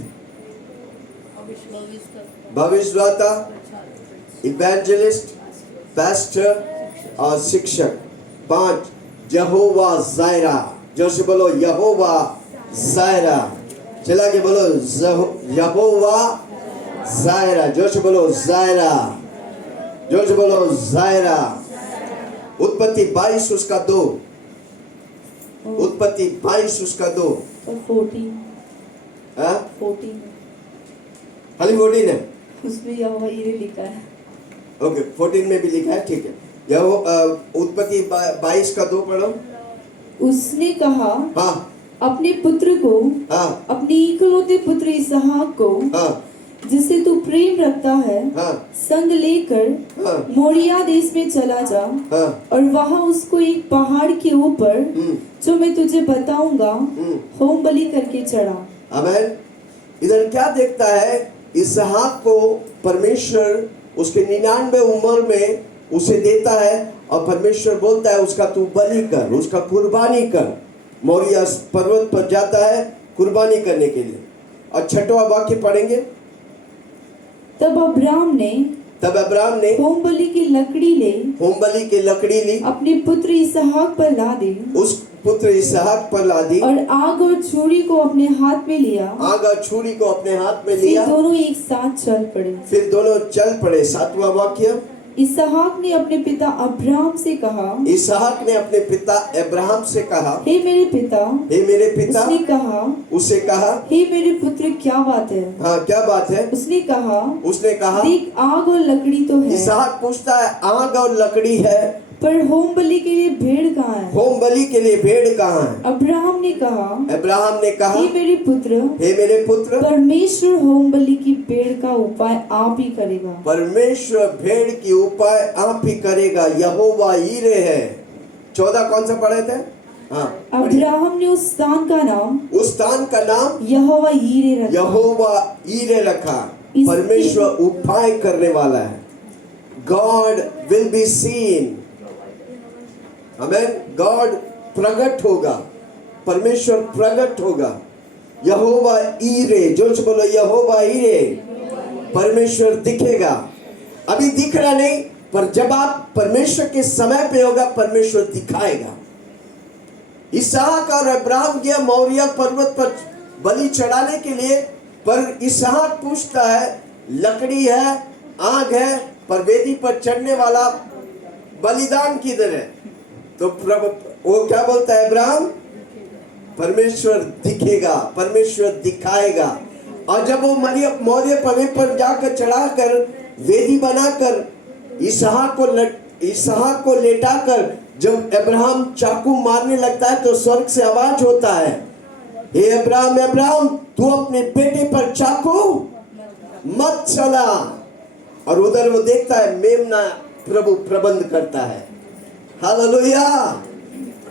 भविष्यद्वक्ता, इवेंजलिस्ट, पास्टर और शिक्षक। 5 यहोवा जायरा। जो से बोलो यहोवा जायरा। चला के बोलो यहोवा जायरा। जो से बोलो जायरा। जो से बोलो जायरा। उत्पत्ति 22 उसका 2। उत्पत्ति 22 उसका 2 और 14 खाली 14 है उसमें यहोवा यीरे लिखा है। ओके, 14 में भी लिखा है, ठीक है। यह उत्पत्ति 22 का 2 पढ़ो। उसने कहा, हाँ। अपने पुत्र को, हाँ। अपने इकलौते पुत्र इसहाक को, हाँ। जिसे तू प्रेम रखता है, हाँ। संग लेकर हाँ। मोरिया देश में चला जा। हाँ। और वहां उसको एक पहाड़ के ऊपर, जो मैं तुझे बताऊंगा, होम बलि करके चढ़ा। आमीन। इधर क्या देखता है? इसहाक को परमेश्वर उसके 99 उम्र में उसे देता है और परमेश्वर बोलता है उसका तू बलि कर, उसका कुर्बानी कर। मोरिया पर्वत पर जाता है कुर्बानी करने के लिए। और 6वां वाक्य पढ़ेंगे। तब अब्राम ने होम बलि की लकड़ी ली, अपने पुत्र इसहाक पर ला दी। उस पुत्र इसहाक पर ला दी। और आग और छुरी को अपने हाथ में लिया। आग और छुरी को अपने हाथ में लिया। फिर दोनों एक साथ चल पड़े। 7वां वाक्य। इसहाक ने अपने पिता अब्राहम से कहा, इसहाक ने अपने पिता अब्राहम से कहा, हे मेरे पिता। हे मेरे पिता। उसने कहा, उसे कहा, हे मेरे पुत्र, क्या बात है? हाँ क्या बात है? उसने कहा, देख आग और लकड़ी तो है, इसहाक पूछता है आग और लकड़ी है, पर होम बलि के लिए भेड़ कहाँ है? होम बलि के लिए भेड़ कहाँ है? अब्राहम ने कहा, हे मेरे पुत्र, हे मेरे पुत्र, परमेश्वर होम बलि की भेड़ का उपाय आप ही करेगा। परमेश्वर भेड़ की उपाय आप ही करेगा, यहोवा यीरे है। 14 कौन सा पढ़े थे? हाँ, अब्राहम ने उस स्थान का नाम, उस स्थान का नाम यहोवा यीरे रखा। यहोवा यीरे रखा। परमेश्वर उपाय करने वाला है। God will be seen. Amen. God प्रकट होगा, परमेश्वर प्रकट होगा। यहोवा यीरे, जोर से बोलो यहोवा यीरे। परमेश्वर दिखेगा, अभी दिख रहा नहीं, पर जब आप परमेश्वर के समय पे होगा परमेश्वर दिखाएगा। इसहाक और अब्राहम गया मोरिया पर्वत पर बलि चढ़ाने के लिए, पर इसहाक पूछता है लकड़ी है, आग है, पर वेदी पर चढ़ने वाला बलिदान किधर है? तो प्रभु वो क्या बोलता है अब्राहम? परमेश्वर दिखेगा, परमेश्वर दिखाएगा। और जब वो मोरिया पर्वत पर जाकर चढ़ाकर वेदी बनाकर इसहाक को लेटाकर जब अब्राहम चाकू मारने लगता है तो स्वर्ग से आवाज होता है, हे अब्राहम, अब्राहम, तू अपने बेटे पर चाकू मत चला। और उधर वो देखता है मेमना प्रभु प्रबंध करता है। हालेलुया।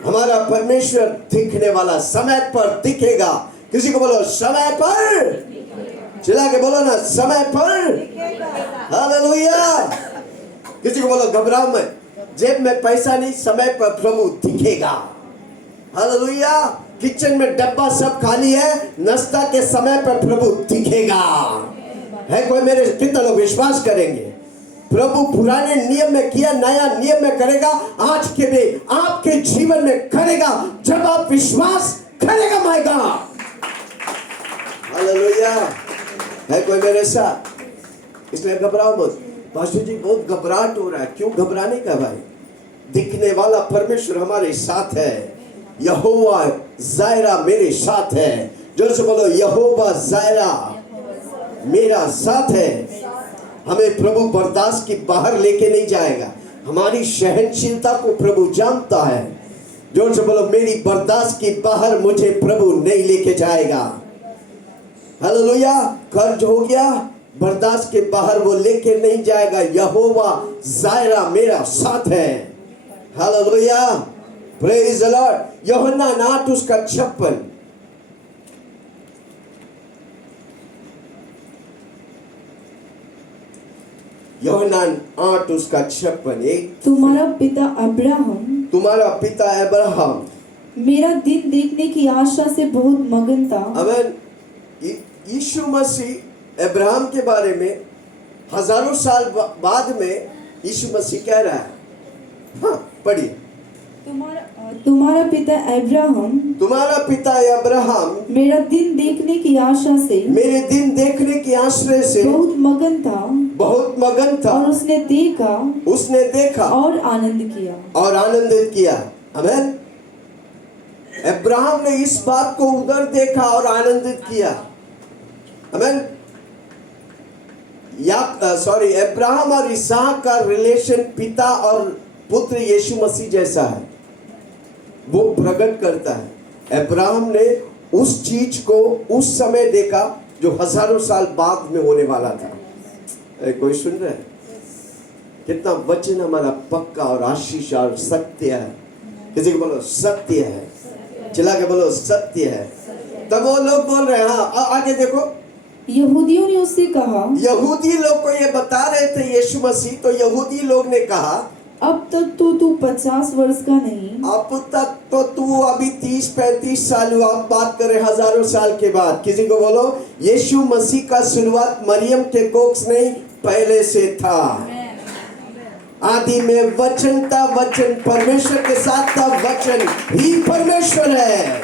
हमारा परमेश्वर दिखने वाला, समय पर दिखेगा। किसी को बोलो समय पर, चिल्ला के बोलो ना समय पर। हालेलुया। किसी को बोलो घबराओ मत, जेब में पैसा नहीं, समय पर प्रभु दिखेगा। हालेलुया। किचन में डब्बा सब खाली है, नाश्ता के समय पर प्रभु दिखेगा। है कोई मेरे? कितना लोग विश्वास करेंगे? प्रभु पुराने नियम में किया, नया नियम में करेगा, आज के भी आपके जीवन में करेगा, जब आप विश्वास करेगा। My God, hallelujah. है कोई मेरे साथ? इसलिए घबराओ मत। पास्टर जी बहुत घबराहट हो रहा है। क्यों घबराने का भाई? दिखने वाला परमेश्वर हमारे साथ है। यहोवा जायरा मेरे साथ है। जोर से बोलो यहोवा जायरा मेरा साथ है। हमें प्रभु बर्दाश्त की बाहर लेके नहीं जाएगा। हमारी सहनशीलता को प्रभु जानता है। जोर से बोलो मेरी बर्दाश्त की बाहर मुझे प्रभु नहीं लेके जाएगा। हालेलुया। कर्ज हो गया, बर्दाश्त के बाहर वो लेके नहीं जाएगा। यहोवा जायरा मेरा साथ है। Hallelujah, praise the Lord. यूहन्ना 8 उसका 56। यूहन्ना 8 उसका 56। तुम्हारा पिता अब्राहम, तुम्हारा पिता अब्राहम मेरा दिन देखने की आशा से बहुत मगन था। आमीन। यीशु मसीह अब्राहम के बारे में हजारों साल बाद में यीशु मसीह कह रहा है। हाँ पढ़िए। तुम्हारा पिता अब्राहम, तुम्हारा पिता अब्राहम मेरा दिन देखने की आशा से, मेरे दिन देखने की आशा से बहुत मगन था, बहुत मगन था। और उसने देखा और आनंद किया, और आनंदित किया। आमीन। अब्राहम ने इस बात को उधर देखा और आनंदित किया। आमीन। अब्राहम और इसहाक का रिलेशन पिता और पुत्र यीशु मसीह जैसा है, वो प्रकट करता है। अब्राहम ने उस चीज को उस समय देखा जो हजारों साल बाद में होने वाला था। कोई सुन रहा है? कितना वचन हमारा पक्का और आशीष और सत्य है। किसी को बोलो सत्य है, चिल्ला के बोलो सत्य है। तब वो लोग बोल रहे हैं। हाँ आगे देखो। यहूदियों ने उससे कहा, यहूदी लोग को ये बता रहे थे यीशु मसीह, तो यहूदी लोग ने कहा अब तक तो तू 50 वर्ष का नहीं, अब तक तो तू अभी 30-35 साल हुआ। आप बात करें हजारों साल के बाद। किसी को बोलो यीशु मसीह का शुरुआत मरियम के कोख से नहीं, पहले से था। आदि में वचन था, वचन परमेश्वर के साथ था, वचन ही परमेश्वर है।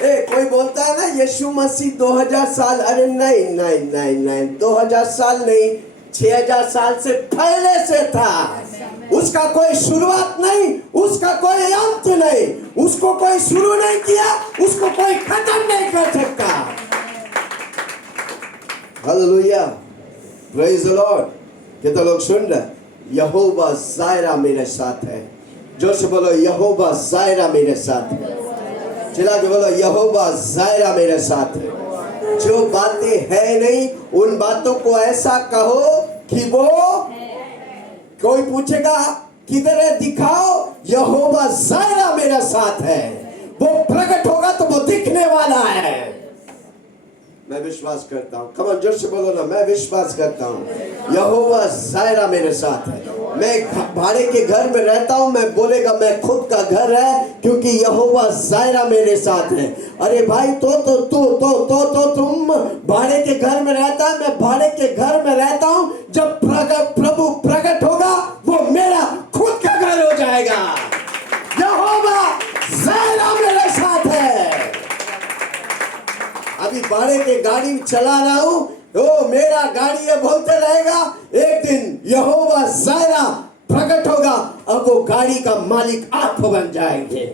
कोई बोलता है ना यीशु मसीह 2000 साल, अरे नहीं नहीं नहीं नहीं, 2000 साल नहीं, 6000 साल से पहले से था। उसका कोई शुरुआत नहीं, उसका कोई अंत नहीं, उसको कोई शुरू नहीं किया, उसको कोई खत्म नहीं कर सकता। Hallelujah, praise the Lord. कितने लोग सुन रहे? यहोवा जायरा मेरे साथ है। जोर से बोलो, यहोवा जायरा मेरे साथ है। चिल्ला के बोलो, यहोवा जायरा मेरे साथ है। जो बातें है नहीं, उन बातों को ऐसा कहो कि वो, कोई पूछेगा किधर है, दिखाओ, यहोवा जायरा मेरा साथ है। वो प्रकट होगा तो वो दिखने वाला है। मैं विश्वास करता हूँ। कम ऑन, जोर से बोलो ना, मैं विश्वास करता हूँ यहोवा जायरा मेरे साथ है। मैं भाड़े के घर में रहता हूँ, मैं बोलेगा मैं खुद का घर है, क्योंकि यहोवा जायरा मेरे साथ है। अरे भाई, तो तुम भाड़े के घर में रहता है, मैं भाड़े के घर में रहता हूँ। जब प्रभु प्रकट होगा, वो मेरा खुद का घर हो जाएगा। यहोवा जायरा मेरे साथ है। अभी भाड़े के गाड़ी चला रहा हूं, तो मेरा गाड़ी ये बोलते रहेगा, एक दिन यहोवा जायरा प्रकट होगा और वो गाड़ी का मालिक आप बन जाएंगे।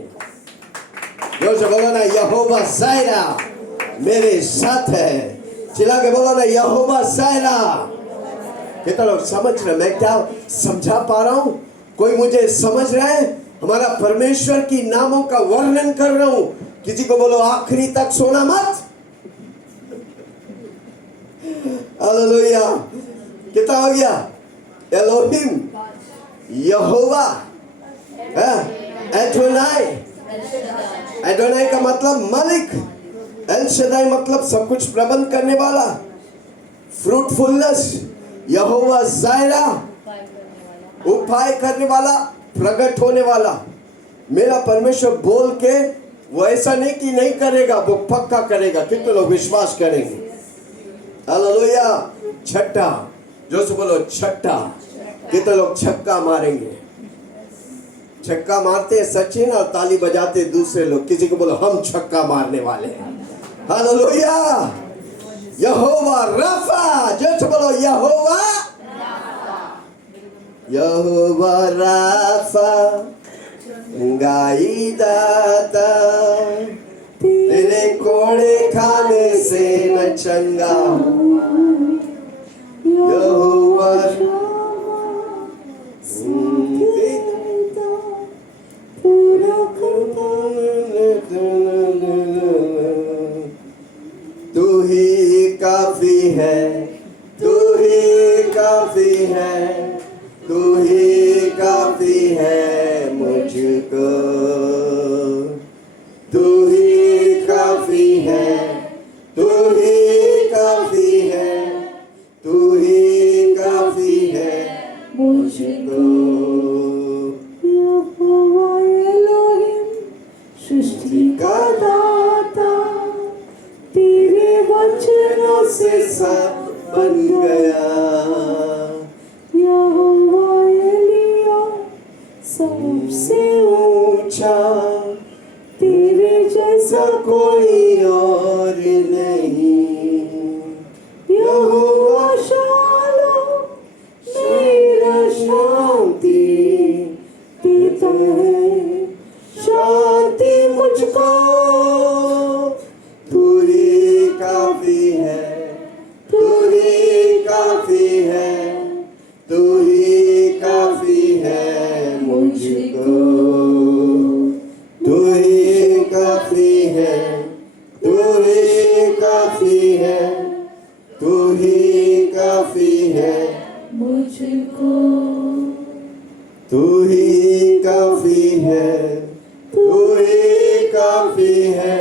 जोर से बोलो ना, यहोवा जायरा मेरे साथ है। चिल्ला के बोलो ना, यहोवा जायरा। कितना लोग समझ रहे मैं क्या समझा पा रहा हूं? कोई मुझे समझ रहा है? हमारा परमेश्वर की नामों का वर्णन कर रहा हूं। किसी को बोलो आखिरी तक सोना मत। हालेलुया। कितना हो गया? एलोहिम, यहोवा, एडोनाई। एडोनाई का मतलब मालिक, एल शदाई मतलब सब कुछ प्रबंध करने वाला, फ्रूटफुलनेस, यहोवा जायरा उपाय करने वाला, प्रकट होने वाला। मेरा परमेश्वर बोल के वो ऐसा नहीं कि नहीं करेगा, वो पक्का करेगा। कितने लोग विश्वास करेंगे? हालेलुया। छठा, जो से बोलो छठा। कितने लोग छक्का मारेंगे? छक्का मारते हैं सचिन और ताली बजाते दूसरे लोग। किसी को बोलो हम छक्का मारने वाले हैं। हालेलुया। यहोवा राफा, जो से बोलो यहोवा, यहोवा राफा, गाई दाता, तेरे कोड़े खाने से न चंगा। यहोवा तू ही काफी है, तू ही काफी है, तू ही काफी है मुझको। तू ही काफी है, तू ही काफी है, तू ही काफी है मुझको। यहोवा एलोहिम, सृष्टि का दाता, तेरे वचनों से सब बन गया। यहोवा एलिया, सबसे ऊंचा, तेरे जैसा कोई और नहीं। यहोवा शालोम, मेरा शांति देता है, शांति मुझको। तू ही काफी है, तू ही काफी है, तू ही काफी है मुझको। तू ही काफी है, तू ही काफी है, तू ही काफी है मुझको। तू ही काफी है, तू ही काफी है,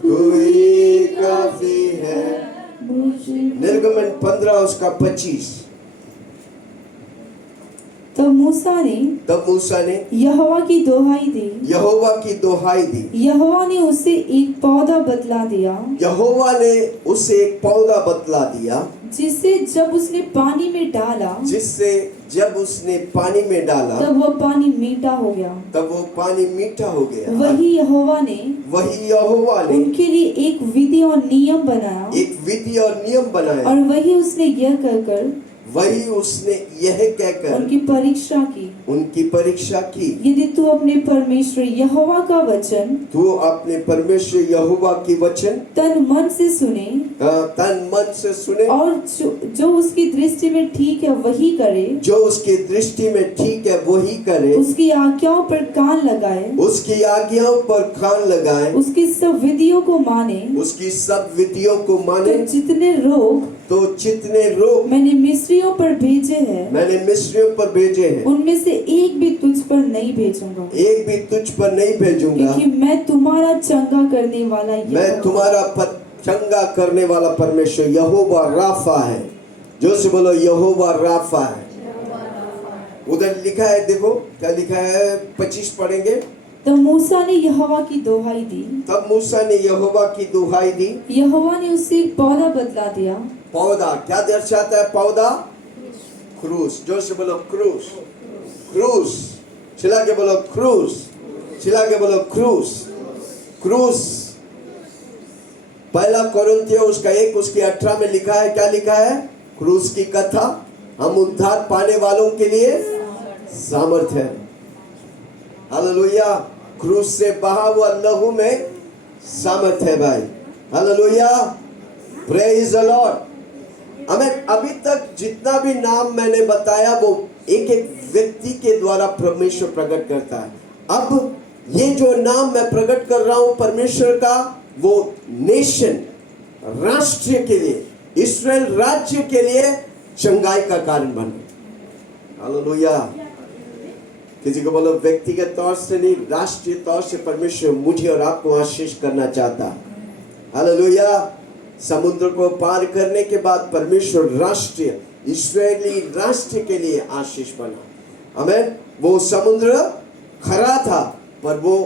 तू ही काफी है। निर्गमन 15 उसका 25। तब मूसा ने यहोवा की दोहाई दी, यहोवा की दोहाई दी। यहोवा ने उसे एक पौधा बतला दिया, यहोवा ने उसे एक पौधा बतला दिया, जिससे जब उसने पानी में डाला, जिससे जब उसने पानी में डाला, तब वो पानी मीठा हो गया। तब वो पानी मीठा हो गया। वही यहोवा ने उनके लिए एक विधि और नियम बनाया, एक विधि और नियम बनाया। और वही उसने यह कहकर वही उसने यह कहकर उनकी परीक्षा की, उनकी परीक्षा की। यदि तू अपने परमेश्वर यहोवा का वचन तू अपने परमेश्वर यहोवा की वचन तन मन से सुने तन मन से सुने और जो उसकी दृष्टि में ठीक है वही करे, जो उसकी दृष्टि में ठीक है वही करे, उसकी आज्ञाओं पर कान लगाए, उसकी आज्ञाओं पर कान लगाए, उसकी सब विधियों को माने, उसकी सब विधियों को माने, तो जितने रोग मैंने मिस्रियों पर भेजे हैं, मैंने मिस्रियों पर भेजे हैं, उनमें से एक भी तुझ पर नहीं भेजूंगा, एक भी तुझ पर नहीं भेजूंगा, क्योंकि मैं तुम्हारा चंगा करने वाला मैं तुम्हारा चंगा करने वाला परमेश्वर यहोवा राफा है। जो से बोलो यहोवा राफा है। उधर लिखा है, देखो क्या लिखा है, 25 पढ़ेंगे। तब मूसा ने यहोवा की दोहाई दी, तब मूसा ने यहोवा की दुहाई दी। यहोवा ने उससे एक पौधा बतला दिया। पौधा क्या दर्शाता है? पौधा क्रूस। जो से बोलो क्रूस, क्रूस। चिल्ला के बोलो क्रूस, चिल्ला के बोलो क्रूस, क्रूस। पहला कोरिन्थियों उसका 1 उसकी 18 में लिखा है, क्या लिखा है? क्रूस की कथा हम उद्धार पाने वालों के लिए सामर्थ्य है। हालेलुया। क्रूस से बहा हुआ लहू में सामर्थ है भाई। Hallelujah, praise the Lord. हमें अभी तक जितना भी नाम मैंने बताया वो एक एक व्यक्ति के द्वारा परमेश्वर प्रकट करता है। अब ये जो नाम मैं प्रकट कर रहा हूं परमेश्वर का, वो नेशन, राष्ट्र के लिए, इस्राएल राज्य के लिए चंगाई का कारण बने। हालेलुया। किसी को बोलो व्यक्तिगत तौर से नहीं, राष्ट्रीय तौर से परमेश्वर मुझे और आपको आशीष करना चाहता है। हालेलुया। समुद्र को पार करने के बाद परमेश्वर राष्ट्रीय इस्राएली राष्ट्र के लिए आशीष बना। आमीन। वो समुद्र खरा था पर वो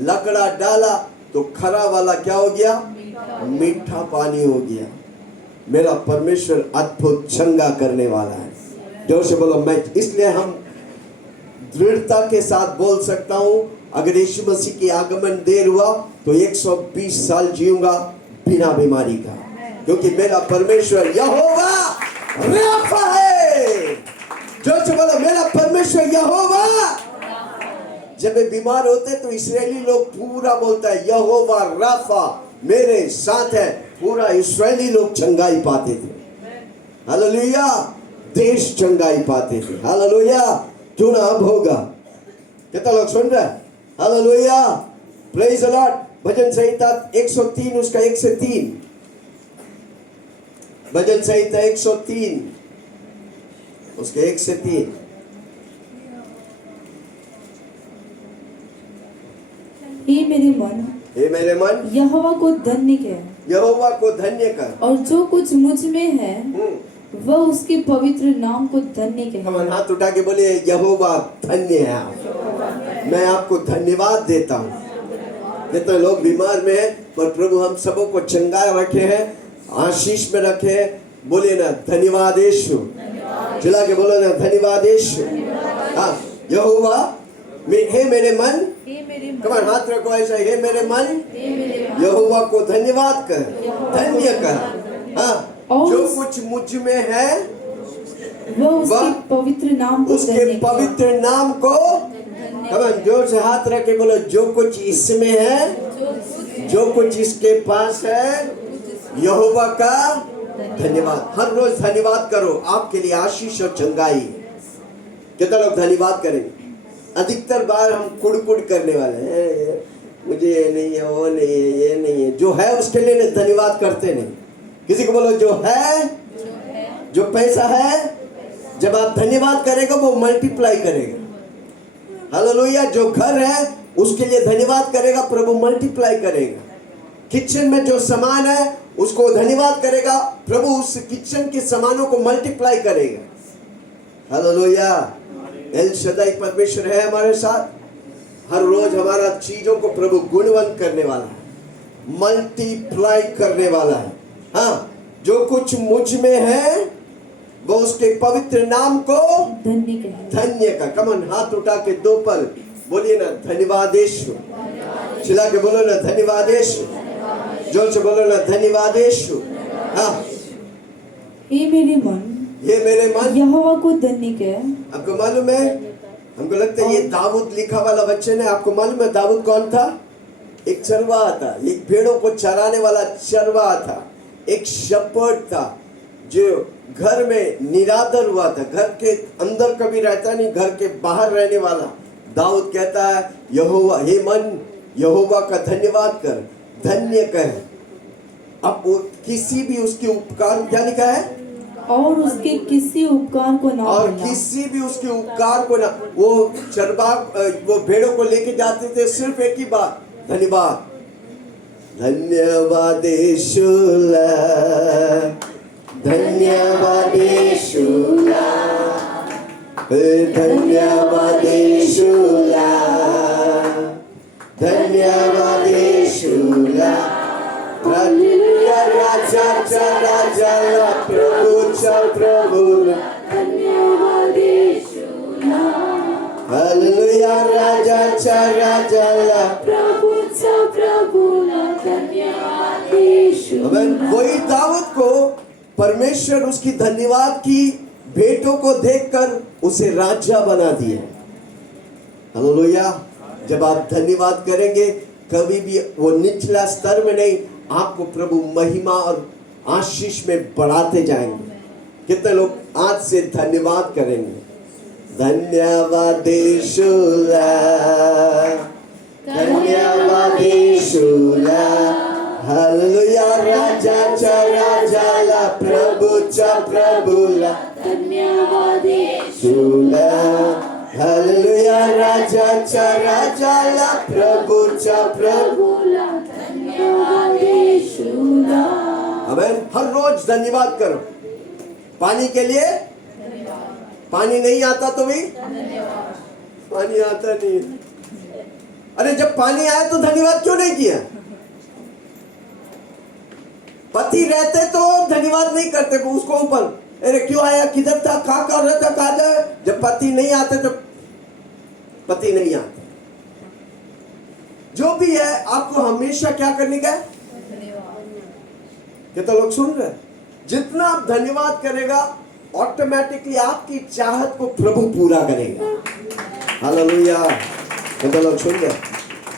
लकड़ा डाला तो खरा वाला क्या हो गया? मीठा पानी हो गया। मेरा परमेश्वर अद्भुत चंगा करने वाला है। जोर से बोलो मैं। इसलिए हम दृढ़ता के साथ बोल सकता हूं, अगर यीशु मसीह की आगमन देर हुआ तो 120 साल जीऊंगा बिना बीमारी का, क्योंकि मेरा परमेश्वर यहोवा राफा है। जोर से बोलो मेरा परमेश्वर यहोवा। जब वे बीमार होते तो इस्राएली लोग पूरा बोलता है यहोवा राफा मेरे साथ है। पूरा इस्राएली लोग चंगाई पाते थे। हालेलुया। देश चंगाई पाते थे। हालेलुया। क्यों ना अब होगा? कितना लोग सुन रहे हैं? Hallelujah, praise the Lord. भजन संहिता 103 उसका 1 से 3। भजन संहिता 103 उसके 1 से 3। हे मेरे मन यहोवा को धन्य कर, यहोवा को धन्य कर, और जो कुछ मुझ में है वह उसके पवित्र नाम को धन्य कहे। हम हाथ उठा के बोले यहोवा धन्य है आप। मैं आपको धन्यवाद देता हूँ। जितने लोग बीमार में हैं पर प्रभु हम सबों को चंगा रखे हैं, आशीष में रखे हैं। बोलिए ना धन्यवाद यीशु। चिल्ला के बोलो ना धन्यवाद यीशु। हाँ, यहोवा हे मेरे मन, कमान हाथ रखो ऐसा, हे मेरे मन यहोवा को धन्यवाद कर, धन्य कर। हाँ, जो कुछ मुझ में है वह उसके पवित्र नाम को, उसके पवित्र नाम को, कमान जोर से हाथ रख के बोलो जो कुछ इसमें है, जो कुछ इसके पास है, यहोवा का धन्यवाद। हर रोज धन्यवाद करो, आपके लिए आशीष और चंगाई। कितना लोग धन्यवाद करेंगे? अधिकतर बार हम कुड़ करने वाले हैं, मुझे ये नहीं है, वो नहीं है, ये नहीं है। जो है उसके लिए धन्यवाद करते नहीं। किसी को बोलो जो है, जो पैसा है, जब आप धन्यवाद करेगा वो मल्टीप्लाई करेगा। हालेलुया। जो घर है उसके लिए धन्यवाद करेगा, प्रभु मल्टीप्लाई करेगा। किचन में जो सामान है उसको धन्यवाद करेगा, प्रभु उस किचन के सामानों को मल्टीप्लाई करेगा। हालेलुया। एल शदाई परमेश्वर है हमारे साथ। हर रोज हमारा चीजों को प्रभु गुणवंत करने वाला है, मल्टीप्लाई करने वाला है। हाँ, जो कुछ मुझ में है वो उसके पवित्र नाम को धन्य का। कमन हाथ उठा के 2 पल बोलिए ना धन्यवाद यीशु। चिल्ला के बोलो ना धन्यवाद यीशु। जोर से बोलो ना धन्यवाद यीशु। हाँ, हे मेरे मन ये मेरे मन यहोवा को धन्य कह। आपको मालूम है, हमको लगता है ये दाऊद लिखा वाला वचन है। आपको मालूम है दाऊद कौन था? एक चरवाहा था, एक भेड़ों को चराने वाला चरवाहा था, एक शेपर्ड था जो घर में निरादर हुआ था, घर के अंदर कभी रहता नहीं, घर के बाहर रहने वाला। दाऊद कहता है यहोवा, हे मन यहोवा का धन्यवाद कर, धन्य कह। अब वो किसी भी उसके उपकार, क्या लिखा है? और उसके किसी उपकार को ना और भूलना। किसी भी उसके उपकार को ना। वो चरवाहा वो भेड़ों को लेके जाते थे, सिर्फ एक ही बात, धन्यवाद, धन्यवाद यीशुला, धन्यवाद यीशुला, धन्यवाद यीशुला, धन्यवाद यीशुला। हालेलुया, राजा चा राजा ला, प्रभु चा प्रभु ला, धन्यवाद यीशुला, हालेलुया, राजा चा राजा ला, प्रभु चा प्रभु ला, धन्यवाद यीशुला। अमेन। वही दाऊद को परमेश्वर उसकी धन्यवाद की भेंटों को देखकर उसे राजा बना दिया। हालेलुया। जब आप धन्यवाद करेंगे, कभी भी वो निचला स्तर में नहीं, आपको प्रभु महिमा और आशीष में बढ़ाते जाएंगे। कितने लोग आज से धन्यवाद करेंगे? धन्यवाद यीशुला, धन्यवाद यीशुला, हालेलुया, राजा चा राजा ला, प्रभु चा प्रभु ला, धन्यवाद यीशुला, हालेलुया, राजा चा राजा ला, प्रभु चा प्रभु। ला, धन्यवाद यीशुला। आमीन। हर रोज धन्यवाद करो। पानी के लिए पानी नहीं आता तो भी पानी आता नहीं। अरे जब पानी आया तो धन्यवाद क्यों नहीं किया? पति रहते तो धन्यवाद नहीं करते उसको ऊपर, अरे क्यों आया, किधर था, कहाँ कर रहा था, कहाँ जाए। जब पति नहीं आते तो पति नहीं आते। जो भी है आपको हमेशा क्या करने का है? कितना लोग सुन रहे? जितना आप धन्यवाद करेगा, ऑटोमेटिकली आपकी चाहत को प्रभु पूरा करेगा। हालेलुया। कितना लोग सुन रहे?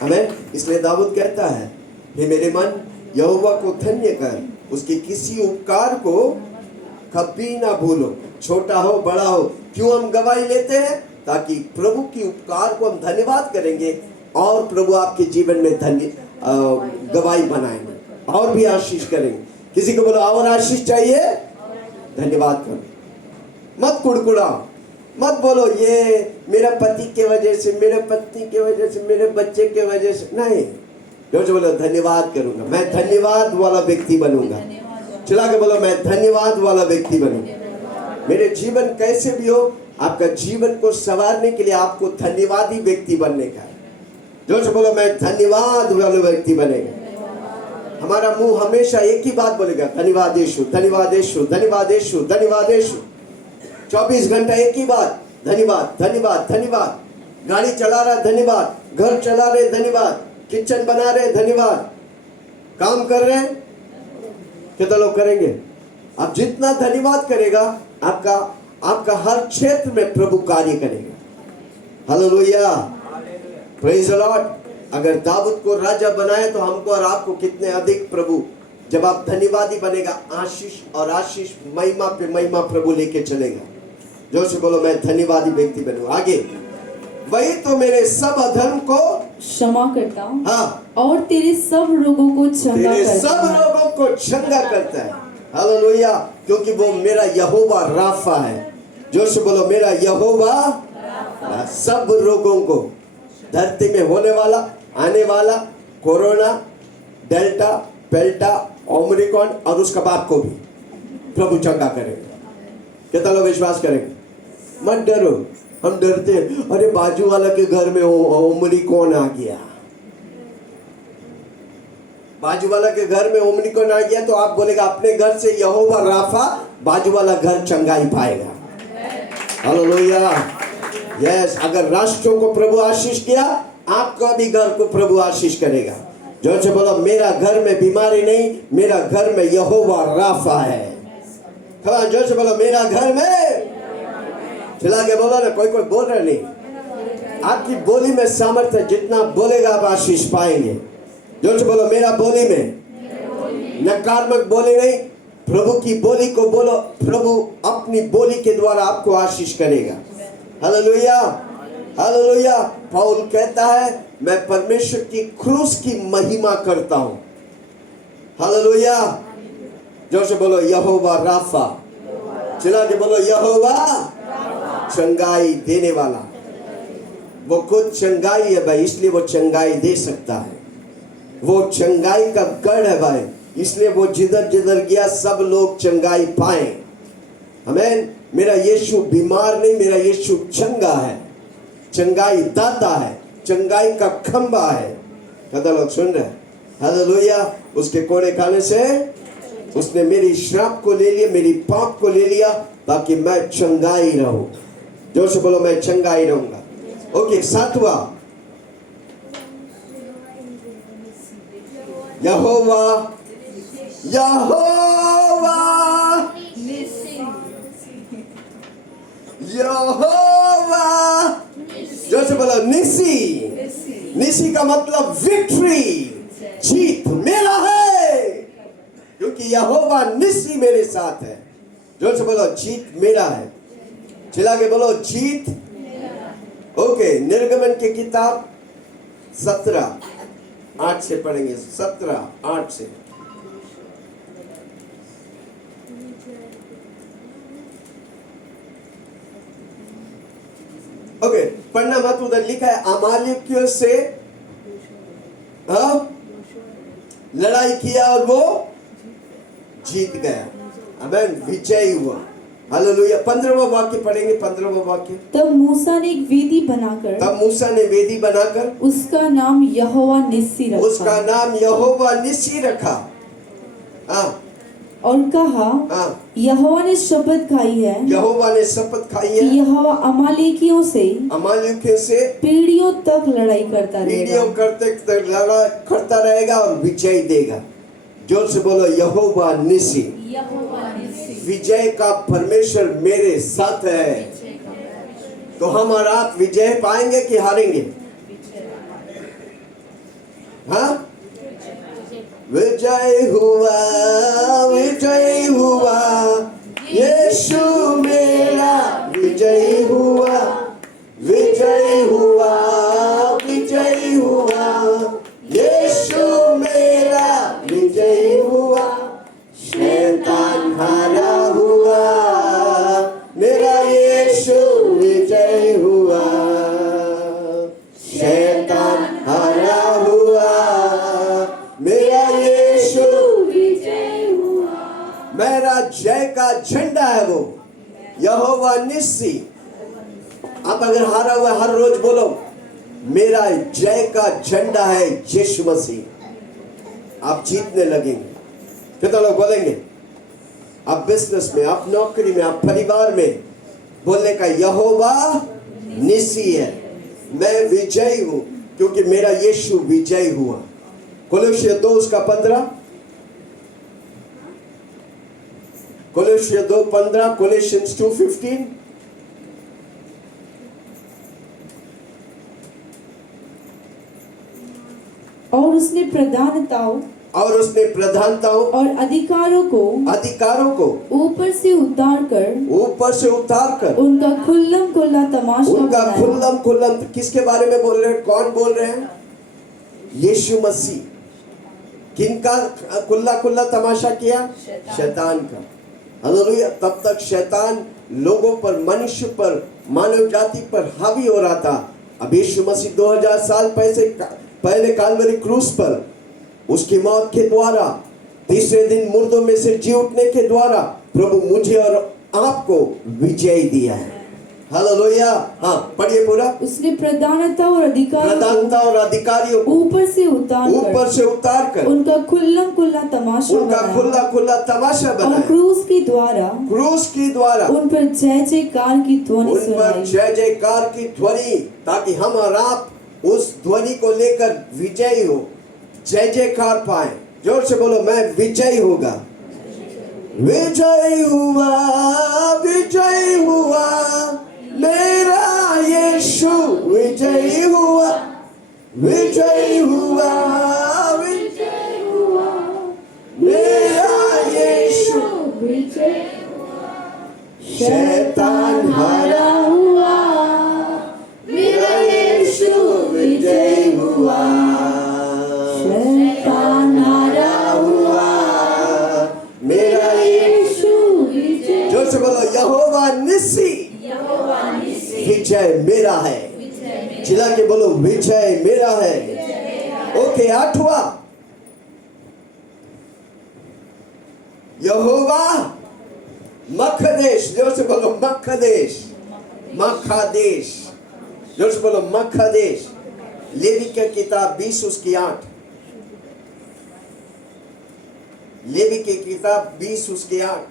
आमीन। इसलिए दाऊद कहता है, हे मेरे मन यहोवा को धन्य कर, उसके किसी उपकार को कभी ना भूलो, छोटा हो बड़ा हो। क्यों हम गवाही लेते हैं? ताकि प्रभु की उपकार को हम धन्यवाद करेंगे और प्रभु आपके जीवन में गवाही बनाएंगे और भी आशीष करेंगे। किसी को बोलो और आशीष चाहिए? धन्यवाद करो, मत कुड़कुड़ाओ, मत बोलो ये मेरा पति के वजह से, मेरे पत्नी के वजह से, मेरे बच्चे के वजह से। नहीं, जो बोलो धन्यवाद करूंगा, मैं धन्यवाद वाला व्यक्ति बनूंगा। चला के बोलो मैं धन्यवाद वाला व्यक्ति बनूंगा। मेरे जीवन कैसे भी हो, आपका जीवन को संवारने के लिए आपको धन्यवादी व्यक्ति बनने का है। जो बोलो मैं धन्यवाद वाला व्यक्ति बनेगा। हमारा मुंह हमेशा एक ही बात बोलेगा, धन्यवाद यीशु, धन्यवाद यीशु, धन्यवाद यीशु, धन्यवाद यीशु। 24 घंटा एक ही बात, धन्यवाद धन्यवाद धन्यवाद। गाड़ी चला रहा धन्यवाद, घर चला रहे धन्यवाद, किचन बना रहे धन्यवाद, काम कर रहे हैं। कितना लोग करेंगे? आप जितना धन्यवाद करेगा, आपका हर क्षेत्र में प्रभु कार्य करेगा। Hallelujah, praise the Lord. अगर दाऊद को राजा बनाए तो हमको और आपको कितने अधिक प्रभु, जब आप धन्यवादी बनेगा, आशीष और आशीष महिमा पे महिमा प्रभु लेके चलेगा। जोर से बोलो मैं धन्यवादी व्यक्ति बनूं। आगे, वही तो मेरे सब अधर्म को क्षमा करता, हाँ, और तेरे सब रोगों को चंगा तेरे करता, सब रोगों को चंगा करता है। हालेलुया, क्योंकि वो मेरा यहोवा राफा है। जोर से बोलो मेरा यहोवा सब रोगों को, धरती में होने वाला, आने वाला, कोरोना, डेल्टा, पेल्टा, ओमिक्रॉन और उसका बाप को भी प्रभु चंगा करेगा। कितना लोग विश्वास करेंगे? मत डरो, हम डरते हैं, अरे बाजू वाला के घर में ओमिक्रॉन आ गया, बाजू वाला के घर में ओमिक्रॉन आ गया, तो आप बोलेगा अपने घर से यहोवा राफा, बाजू वाला घर चंगाई पाएगा। Hallelujah, yes. अगर राष्ट्रों को प्रभु आशीष किया, आपका भी घर को प्रभु आशीष करेगा। जोर से बोलो मेरा घर में बीमारी नहीं, मेरा घर में यहोवा राफा है। खबर जोर से बोलो, मेरा घर में। चिल्ला के बोलो ना, कोई कोई बोल रहा नहीं। आपकी बोली में सामर्थ्य है, जितना बोलेगा आप आशीष पाएंगे। जोर से बोलो, मेरा बोली में। नकारात्मक बोली नहीं, प्रभु की बोली को बोलो। प्रभु अपनी बोली के द्वारा आपको आशीष करेगा। Hallelujah, hallelujah. पौल कहता है, मैं परमेश्वर की क्रूस की महिमा करता हूं। हालेलुया। जोर से बोलो, यहोवा राफा। चिल्ला के बोलो, यहोवा चंगाई देने वाला। वो खुद चंगाई है भाई, इसलिए वो चंगाई दे सकता है। वो चंगाई का गढ़ है भाई, इसलिए वो जिधर जिधर गया सब लोग चंगाई पाए। आमीन। मेरा यीशु बीमार नहीं, मेरा यीशु चंगा है, चंगाई दाता है, चंगाई का खंबा है। कदा लोग सुन रहे हैं? हालेलुया। उसके कोड़े खाने से उसने मेरी श्राप को ले लिया, मेरी पाप को ले लिया, ताकि मैं चंगाई रहूं। जोर से बोलो, मैं चंगाई रहूंगा। ओके, 7वां, यहोवा, यहोवा, यहोवा। जोर से बोलो, निसी। निसी का मतलब विक्ट्री, जीत मेरा है, क्योंकि यहोवा निसी मेरे साथ है। जोर से बोलो, जीत मेरा है। चिल्ला के बोलो, जीत। ओके, निर्गमन की किताब 17:8 से पढ़ेंगे। 17:8 से। ओके, पढ़ना मत, उधर लिखा है, अमालेकियों से लड़ाई किया और वो जीत गया। आमीन, विजयी हुआ। हालेलुया। 15वां वाक्य पढ़ेंगे। 15वां वाक्य। तब मूसा ने एक वेदी बनाकर, तब मूसा ने वेदी बनाकर उसका नाम यहोवा निस्सी रखा। उसका नाम यहोवा निस्सी रखा। और कहा, यहोवा ने शपथ खाई है, यहोवा ने शपथ खाई कि है, यहोवा अमालेकियों से पीढ़ियों तक लड़ाई करता रहेगा। पीढ़ियों करते लड़ा करता रहेगा और विजय देगा। जोर से बोलो, यहोवा निस्सी। विजय का परमेश्वर मेरे साथ है। तो हम और आप विजय पाएंगे कि हारेंगे? हाँ, विजय हुआ, विजय हुआ, यीशु मेरा विजय हुआ, विजय हुआ, विजय हुआ, यीशु मेरा विजय हुआ, शैतान हारा हुआ, मेरा यीशु विजय हुआ, शैतान हारा हुआ, मेरा यीशु विजय हुआ। मेरा जय का झंडा है वो, यहोवा निस्सी। आप अगर हारा हुआ हर रोज बोलो, मेरा जय का झंडा है यीशु मसीह। आप जीतने लगेंगे। कितना लोग बोलेंगे? आप बिजनेस में, आप नौकरी में, आप परिवार में बोलने का, यहोवा निस्सी है, मैं विजयी हूं क्योंकि मेरा यीशु विजयी हुआ। कोलोसियर 2:15, कोलोसियर 2:15, कोलोसियंस 2:15। और उसने प्रधानताओं और अधिकारों को ऊपर से उतार कर उनका खुल्लम खुल्ला तमाशा किसके बारे में बोल रहे हैं? कौन बोल रहे हैं? यीशु मसीह। किनका खुल्ला खुल्ला तमाशा किया? शैतान का। हालेलुया। तब तक शैतान लोगों पर, मनुष्य पर, मानव जाति पर हावी हो रहा था। अब यीशु मसीह 2000 साल पहले काल्वरी क्रूस पर उसकी मौत के द्वारा, तीसरे दिन मुर्दों में से जी उठने के द्वारा प्रभु मुझे और आपको विजय दिया है। हालेलुया। हाँ, पढ़िए पूरा। उसने प्रधानता और अधिकारियों को ऊपर से उतार कर उनका खुल्ला खुल्ला तमाशा बनाया और क्रूस के द्वारा उन पर जय जयकार की ध्वनि ताकि हम और आप उस ध्वनि को लेकर विजयी हो, जय जयकार पाए। जोर से बोलो, मैं विजयी होगा। विजय हुआ, विजय हुआ, मेरा यीशु विजय हुआ, विजय हुआ, विजय हुआ, मेरा यीशु विजय शैतान हारा हुआ, मेरा यीशु विजय हुआ, शैतान हारा हुआ, मेरा यीशु विजय। जोर से बोलो, यहोवा निस्सी विजय मेरा है। चिल्ला के बोलो, विजय मेरा है। ओके, 8वां, यहोवा मखदेश। जोर से बोलो, मखदेश, मखदेश। जोर से बोलो, मखदेश। लेवी की किताब 20 उसकी 8। लेवी की किताब 20 उसकी 8।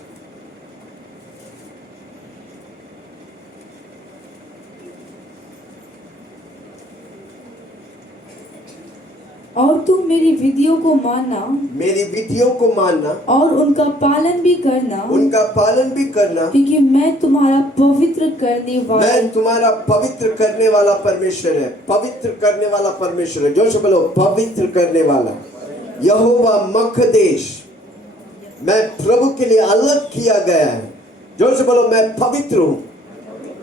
और तुम मेरी विधियों को मानना, मेरी विधियों को मानना और उनका पालन भी करना, उनका पालन भी करना, क्योंकि मैं तुम्हारा पवित्र करने वाला, मैं तुम्हारा पवित्र करने वाला परमेश्वर है। पवित्र करने वाला परमेश्वर है। जोर से बोलो, पवित्र करने वाला। यहोवा मखदेश, मैं प्रभु के लिए अलग किया गया है। जोर से बोलो, मैं पवित्र हूं।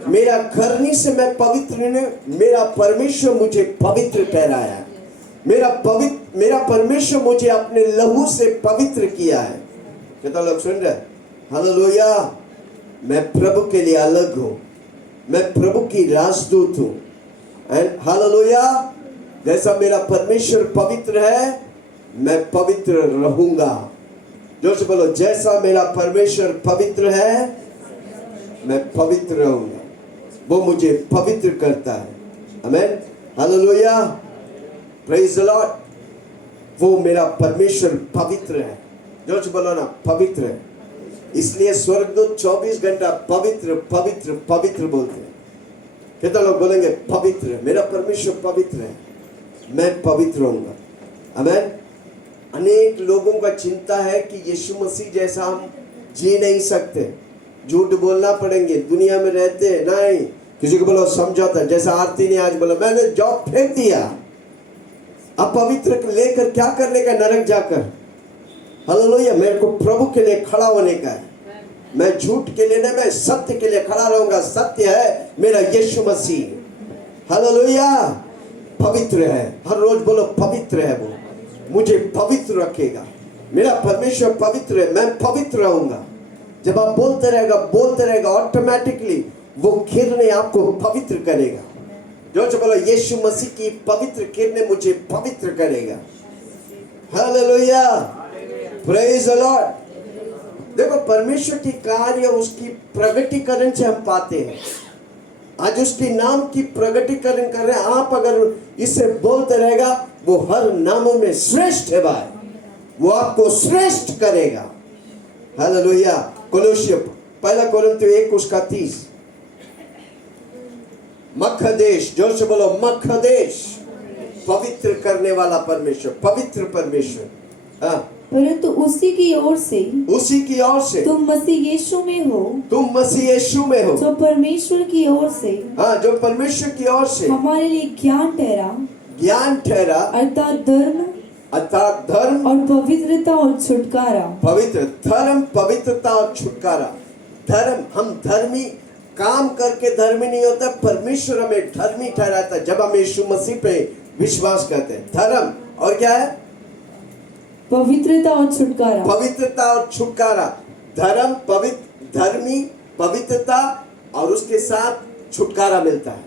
मेरा करनी से मैं पवित्र नहीं, मेरा परमेश्वर मुझे पवित्र ठहराया है। मेरा परमेश्वर मुझे अपने लहू से पवित्र किया है। कितना लोग सुन रहे? हालेलुया। मैं प्रभु के लिए अलग हूं, मैं प्रभु की राजदूत हूं। एंड हालेलुया, जैसा मेरा परमेश्वर पवित्र है, मैं पवित्र रहूंगा। जोर से बोलो, जैसा मेरा परमेश्वर पवित्र है, मैं पवित्र रहूंगा। वो मुझे पवित्र करता है। आमीन, हालेलुया, प्रेज द लॉर्ड। वो मेरा परमेश्वर पवित्र है। जोर से बोलो ना, पवित्र है। इसलिए स्वर्गदूत 24 घंटा पवित्र पवित्र पवित्र बोलते हैं। कितना लोग बोलेंगे, पवित्र, मेरा परमेश्वर पवित्र है, मैं पवित्र रहूंगा। आमीन। अनेक लोगों का चिंता है कि यीशु मसीह जैसा हम जी नहीं सकते, झूठ बोलना पड़ेंगे, दुनिया में रहते नहीं। किसी को बोलो समझौता, जैसा आरती ने आज बोला, मैंने जॉब फेंक दिया, अब पवित्र लेकर क्या करने का नरक जाकर। हालेलुया, मेरे को प्रभु के लिए खड़ा होने का है। मैं झूठ के लिए नहीं, मैं सत्य के लिए खड़ा रहूंगा। सत्य है मेरा यीशु मसीह। हालेलुया, पवित्र है। हर रोज बोलो, पवित्र है, वो मुझे पवित्र रखेगा। मेरा परमेश्वर पवित्र है, मैं पवित्र रहूंगा। जब आप बोलते रहेगा ऑटोमेटिकली वो किरणें आपको पवित्र करेगा। जो बोलो, यीशु मसीह की पवित्र किरणें मुझे पवित्र करेगा। Hallelujah, praise the Lord. देखो, परमेश्वर की कार्य उसकी प्रगटीकरण से हम पाते हैं। आज उसके नाम की प्रगटीकरण कर रहे हैं। आप अगर इसे बोलते रहेगा, वो हर नामों में श्रेष्ठ है भाई, वो आपको श्रेष्ठ करेगा। हालेलुया। कोलोसिय 1 कोरिन्थियों 1 उसका 30। मखदेश, जोर से बोलो, मखदेश, पवित्र करने वाला परमेश्वर, पवित्र परमेश्वर। हाँ, परंतु उसी की ओर से तुम मसीह यीशु में हो, तुम मसीह यीशु में हो, जो परमेश्वर की ओर से, हाँ, जो परमेश्वर की ओर से हमारे लिए ज्ञान ठहरा, अर्थात धर्म और पवित्रता और छुटकारा। पवित्र धर्म, पवित्रता और छुटकारा। धर्म, हम धर्मी काम करके धर्मी नहीं होता, परमेश्वर हमें धर्मी ठहराता है जब हम यीशु मसीह पे विश्वास करते हैं। धर्म और क्या है? पवित्रता और छुटकारा। पवित्रता और छुटकारा। धर्म, पवित्र, धर्मी, पवित्रता और उसके साथ छुटकारा मिलता है।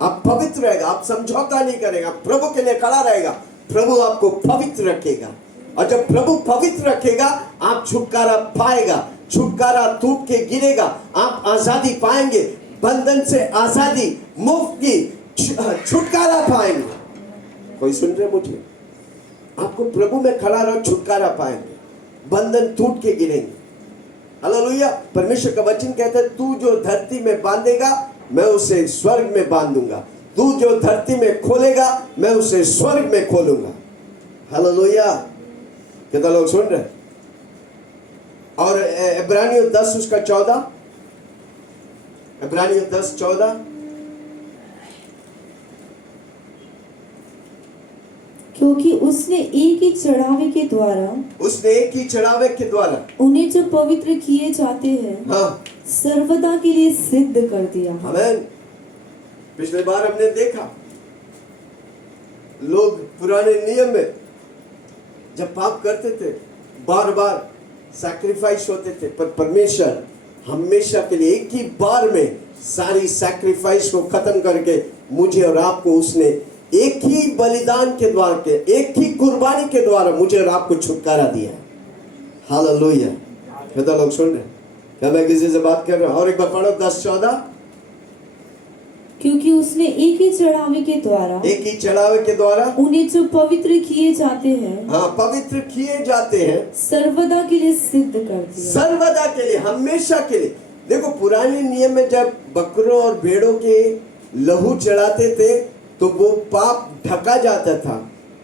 आप पवित्र रहेगा, आप समझौता नहीं करेगा, प्रभु के लिए खड़ा रहेगा, प्रभु आपको पवित्र रखेगा। और जब प्रभु पवित्र रखेगा, आप छुटकारा पाएगा। छुटकारा टूट के गिरेगा, आप आजादी पाएंगे। बंधन से आजादी, मुफ्त की छुटकारा पाएंगे। कोई सुन रहे मुझे? आपको प्रभु में खड़ा रहो, छुटकारा पाएंगे, बंधन टूट के गिरेंगे। हालेलुया। परमेश्वर का वचन कहता है, तू जो धरती में बांधेगा, मैं उसे स्वर्ग में बांधूंगा। तू जो धरती में खोलेगा, मैं उसे स्वर्ग में खोलूंगा। हालेलुया। कितना लोग सुन रहे? और इब्रानियों 10 उसका 14, इब्रानियों 10:14। क्योंकि उसने एक ही चढ़ावे के द्वारा उसने एक ही चढ़ावे के द्वारा उन्हें जो पवित्र किए जाते हैं हाँ सर्वदा के लिए सिद्ध कर दिया। आमीन। पिछले बार हमने देखा लोग पुराने नियम में जब पाप करते थे बार बार सैक्रिफाइस होते थे, पर परमेश्वर हमेशा के लिए एक ही बार में सारी सैक्रिफाइस को खत्म करके मुझे और आपको उसने एक ही बलिदान के द्वारा के एक ही कुर्बानी के द्वारा मुझे और आपको छुटकारा दिया। हालेलुया। कितना लोग सुन रहे हैं? क्या मैं किसी से बात कर रहा हूं? और एक बार पढ़ो 10:14। क्योंकि उसने एक ही चढ़ावे के द्वारा उन्हें जो पवित्र किए जाते हैं हाँ पवित्र किए जाते हैं सर्वदा के लिए सिद्ध कर दिया। सर्वदा के लिए, हमेशा के लिए। देखो पुराने नियम में जब बकरों और भेड़ों के लहू चढ़ाते थे तो वो पाप ढका जाता था,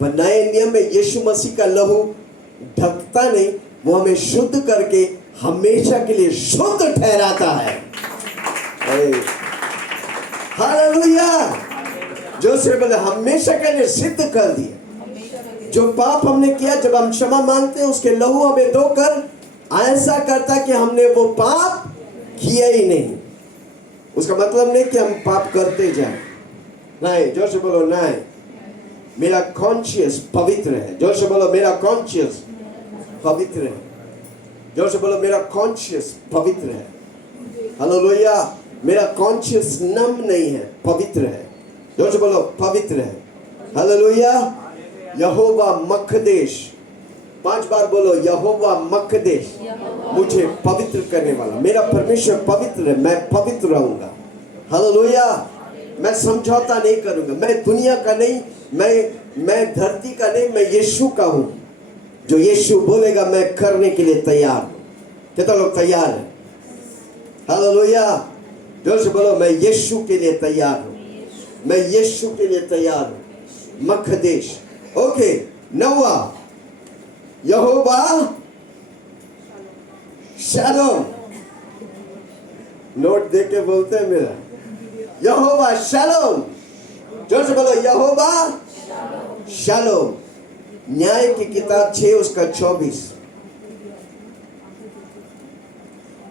पर नए नियम में यीशु मसीह का लहू ढकता नहीं, वो हमें शुद्ध करके हमेशा के लिए शुद्ध ठहराता है। हालेलुया। जो से बोले हमेशा के लिए सिद्ध कर दिया। जो पाप हमने किया जब हम क्षमा मांगते हैं उसके लहू हमें धोकर ऐसा करता कि हमने वो पाप किया ही नहीं। उसका मतलब नहीं कि हम पाप करते जाए, नहीं। जोर से बोलो नहीं, मेरा कॉन्शियस पवित्र है। जोर से बोलो मेरा कॉन्शियस पवित्र है। जोर से बोलो मेरा कॉन्शियस पवित्र है। हालेलुया। मेरा कॉन्शियस नम नहीं है, पवित्र है। जोर से बोलो पवित्र है। हालेलुया। यहोवा मकदेश, 5 बार बोलो यहोवा मकदेश, मुझे पवित्र करने वाला। मेरा परमेश्वर पवित्र है, मैं पवित्र रहूंगा। हालेलुया। मैं समझौता नहीं करूंगा, मैं दुनिया का नहीं, मैं धरती का नहीं, मैं यीशु का हूं। जो यीशु बोलेगा मैं करने के लिए तैयार हूं। कितना लोग तैयार है? हालेलुया। जोर से बोलो मैं यीशु के लिए तैयार हूं, मैं यीशु के लिए तैयार हूं। मकदेश। ओके, 9वां यहोवा शालोम। नोट देख के बोलते हैं मेरा, यहोवा शालोम। जोर से बोलो यहोवा शालोम। न्याय की किताब 6 उसका 24।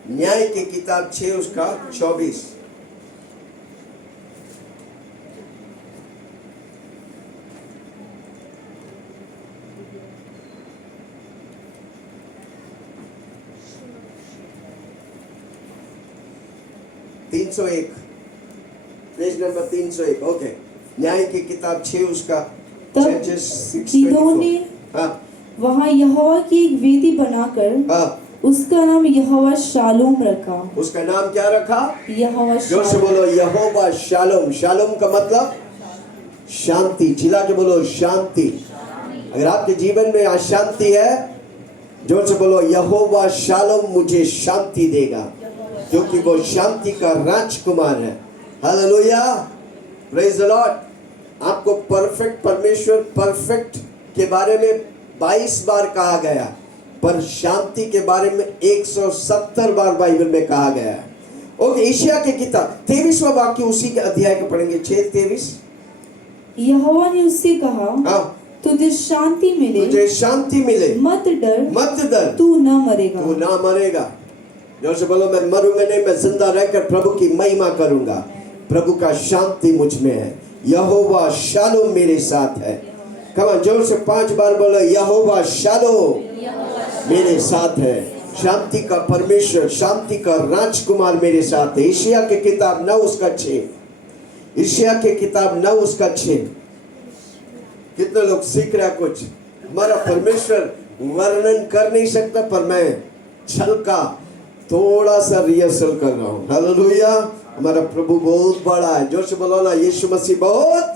न्याय की किताब 6 उसका 24। Page number 301। ओके, न्याय की किताब 6 उसका तब गिदोन ने वहाँ यहोवा की एक वेदी बनाकर उसका नाम यहोवा शालोम रखा। उसका नाम क्या रखा? यहोवा जोर से बोलो यहोवा शालोम। शालोम का मतलब शांति। चिल्ला के बोलो शांति। अगर आपके जीवन में अशांति है, जोर से बोलो यहोवा शालोम मुझे शांति देगा, क्योंकि वो शांति का राजकुमार है। हालेलुया। Praise the Lord. आपको परफेक्ट परमेश्वर परफेक्ट के बारे में 22 बार कहा गया, पर शांति के बारे में 170 बार बाइबल में कहा गया है। ओके, यशायाह की किताब 23वां वाक्य उसी के अध्याय के पढ़ेंगे, 6:23। यहोवा ने उससे कहा, तुझे शांति मिले, तुझे शांति मिले, मत डर, मत डर, तू न मरेगा, तू ना मरेगा। जोर से बोलो मैं मरूंगा नहीं, मैं जिंदा रहकर प्रभु की महिमा करूंगा। प्रभु का शांति मुझ में है। यहोवा शालोम मेरे साथ है। कम ऑन, जोर से 5 बार बोलो यहोवा शालोम मेरे साथ है। शांति का परमेश्वर, शांति का राजकुमार मेरे साथ है। यशायाह की किताब 9 उसका 6। यशायाह की किताब 9 उसका 6। कितने लोग सीख रहे कुछ? हमारा परमेश्वर वर्णन कर नहीं सकता, पर मैं छल का थोड़ा सा रिहर्सल कर रहा हूँ। हालेलुया। हमारा प्रभु बहुत बड़ा है। जोर से बोलो ना, यीशु मसीह बहुत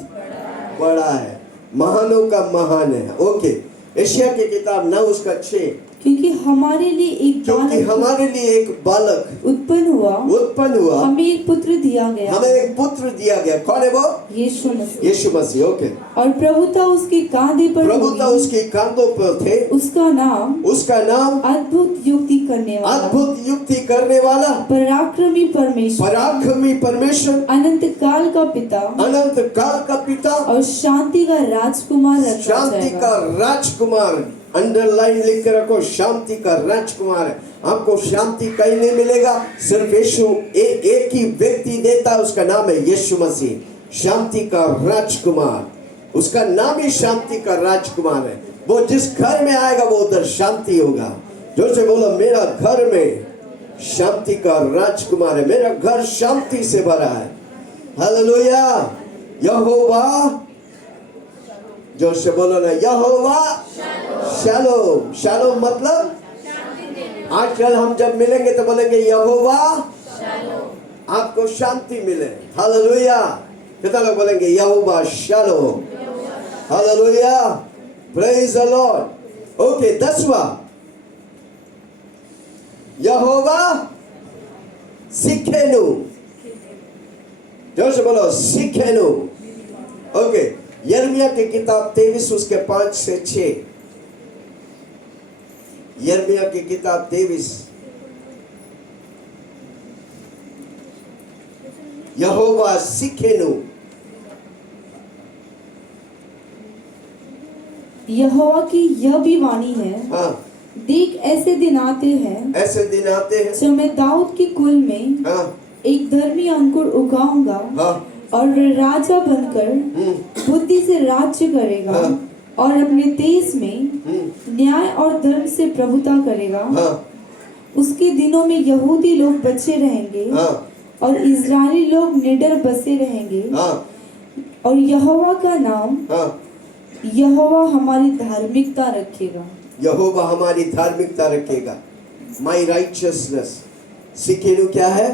बड़ा है, महानों का महान है। ओके, यशायाह की किताब 9 उसका 6। क्योंकि हमारे लिए एक क्योंकि बालक हमारे लिए एक बालक उत्पन्न हुआ, हमें एक पुत्र दिया गया, हमें एक पुत्र दिया गया। कौन है वो? यीशु मसीह। यीशु मसीह। ओके। और प्रभुता उसके कांधे पर प्रभुता होगी। उसके कांधों पर थे। उसका नाम अद्भुत युक्ति करने वाला, अद्भुत युक्ति करने वाला, पराक्रमी परमेश्वर, पराक्रमी परमेश्वर, अनंत काल का पिता, अनंत काल का पिता और शांति का राजकुमार रखा शांति जाएगा। का राजकुमार। अंडरलाइन लिख के रखो, शांति का राजकुमार है। आपको शांति कहीं नहीं मिलेगा, सिर्फ यीशु एक ही व्यक्ति देता है, उसका नाम है यीशु मसीह। शांति का राजकुमार, उसका नाम ही शांति का राजकुमार है। वो जिस घर में आएगा वो उधर शांति होगा। जोर से बोलो, मेरा घर में शांति का राजकुमार है, मेरा घर शांति से भरा है। हालेलुया। यहोवा, जोर से बोलो ना, यहोवा शालोम। शालोम मतलब आजकल हम जब मिलेंगे तो बोलेंगे यहोवा आपको शांति मिले। हालेलुया। कितना लोग बोलेंगे यहोवा शालोम? Hallelujah, praise the Lord. Okay, 10वां, यहोवा सिखेनु। जोर से बोलो, सिखेनु। ओके, यिर्मयाह की किताब 23 उसके 5 से 6। यिर्मयाह की किताब 23। यहोवा सिखेनु। यहोवा की यह भी वाणी है, हाँ, देख ऐसे दिन आते हैं, ऐसे दिन आते हैं, जब मैं दाऊद के कुल में हाँ, एक धर्मी अंकुर उगाऊंगा, हाँ, और वह राजा बनकर बुद्धि से राज्य करेगा, हाँ, और अपने देश में न्याय और धर्म से प्रभुता करेगा। हाँ, उसके दिनों में यहूदी लोग बचे रहेंगे, हाँ, और इजरायली लोग निडर बसे रहेंगे, हाँ, और यहोवा का नाम, हाँ। यहोवा हमारी धार्मिकता रखेगा। यहोवा हमारी धार्मिकता रखेगा। माई राइचियसनेस। सिखेनु क्या है?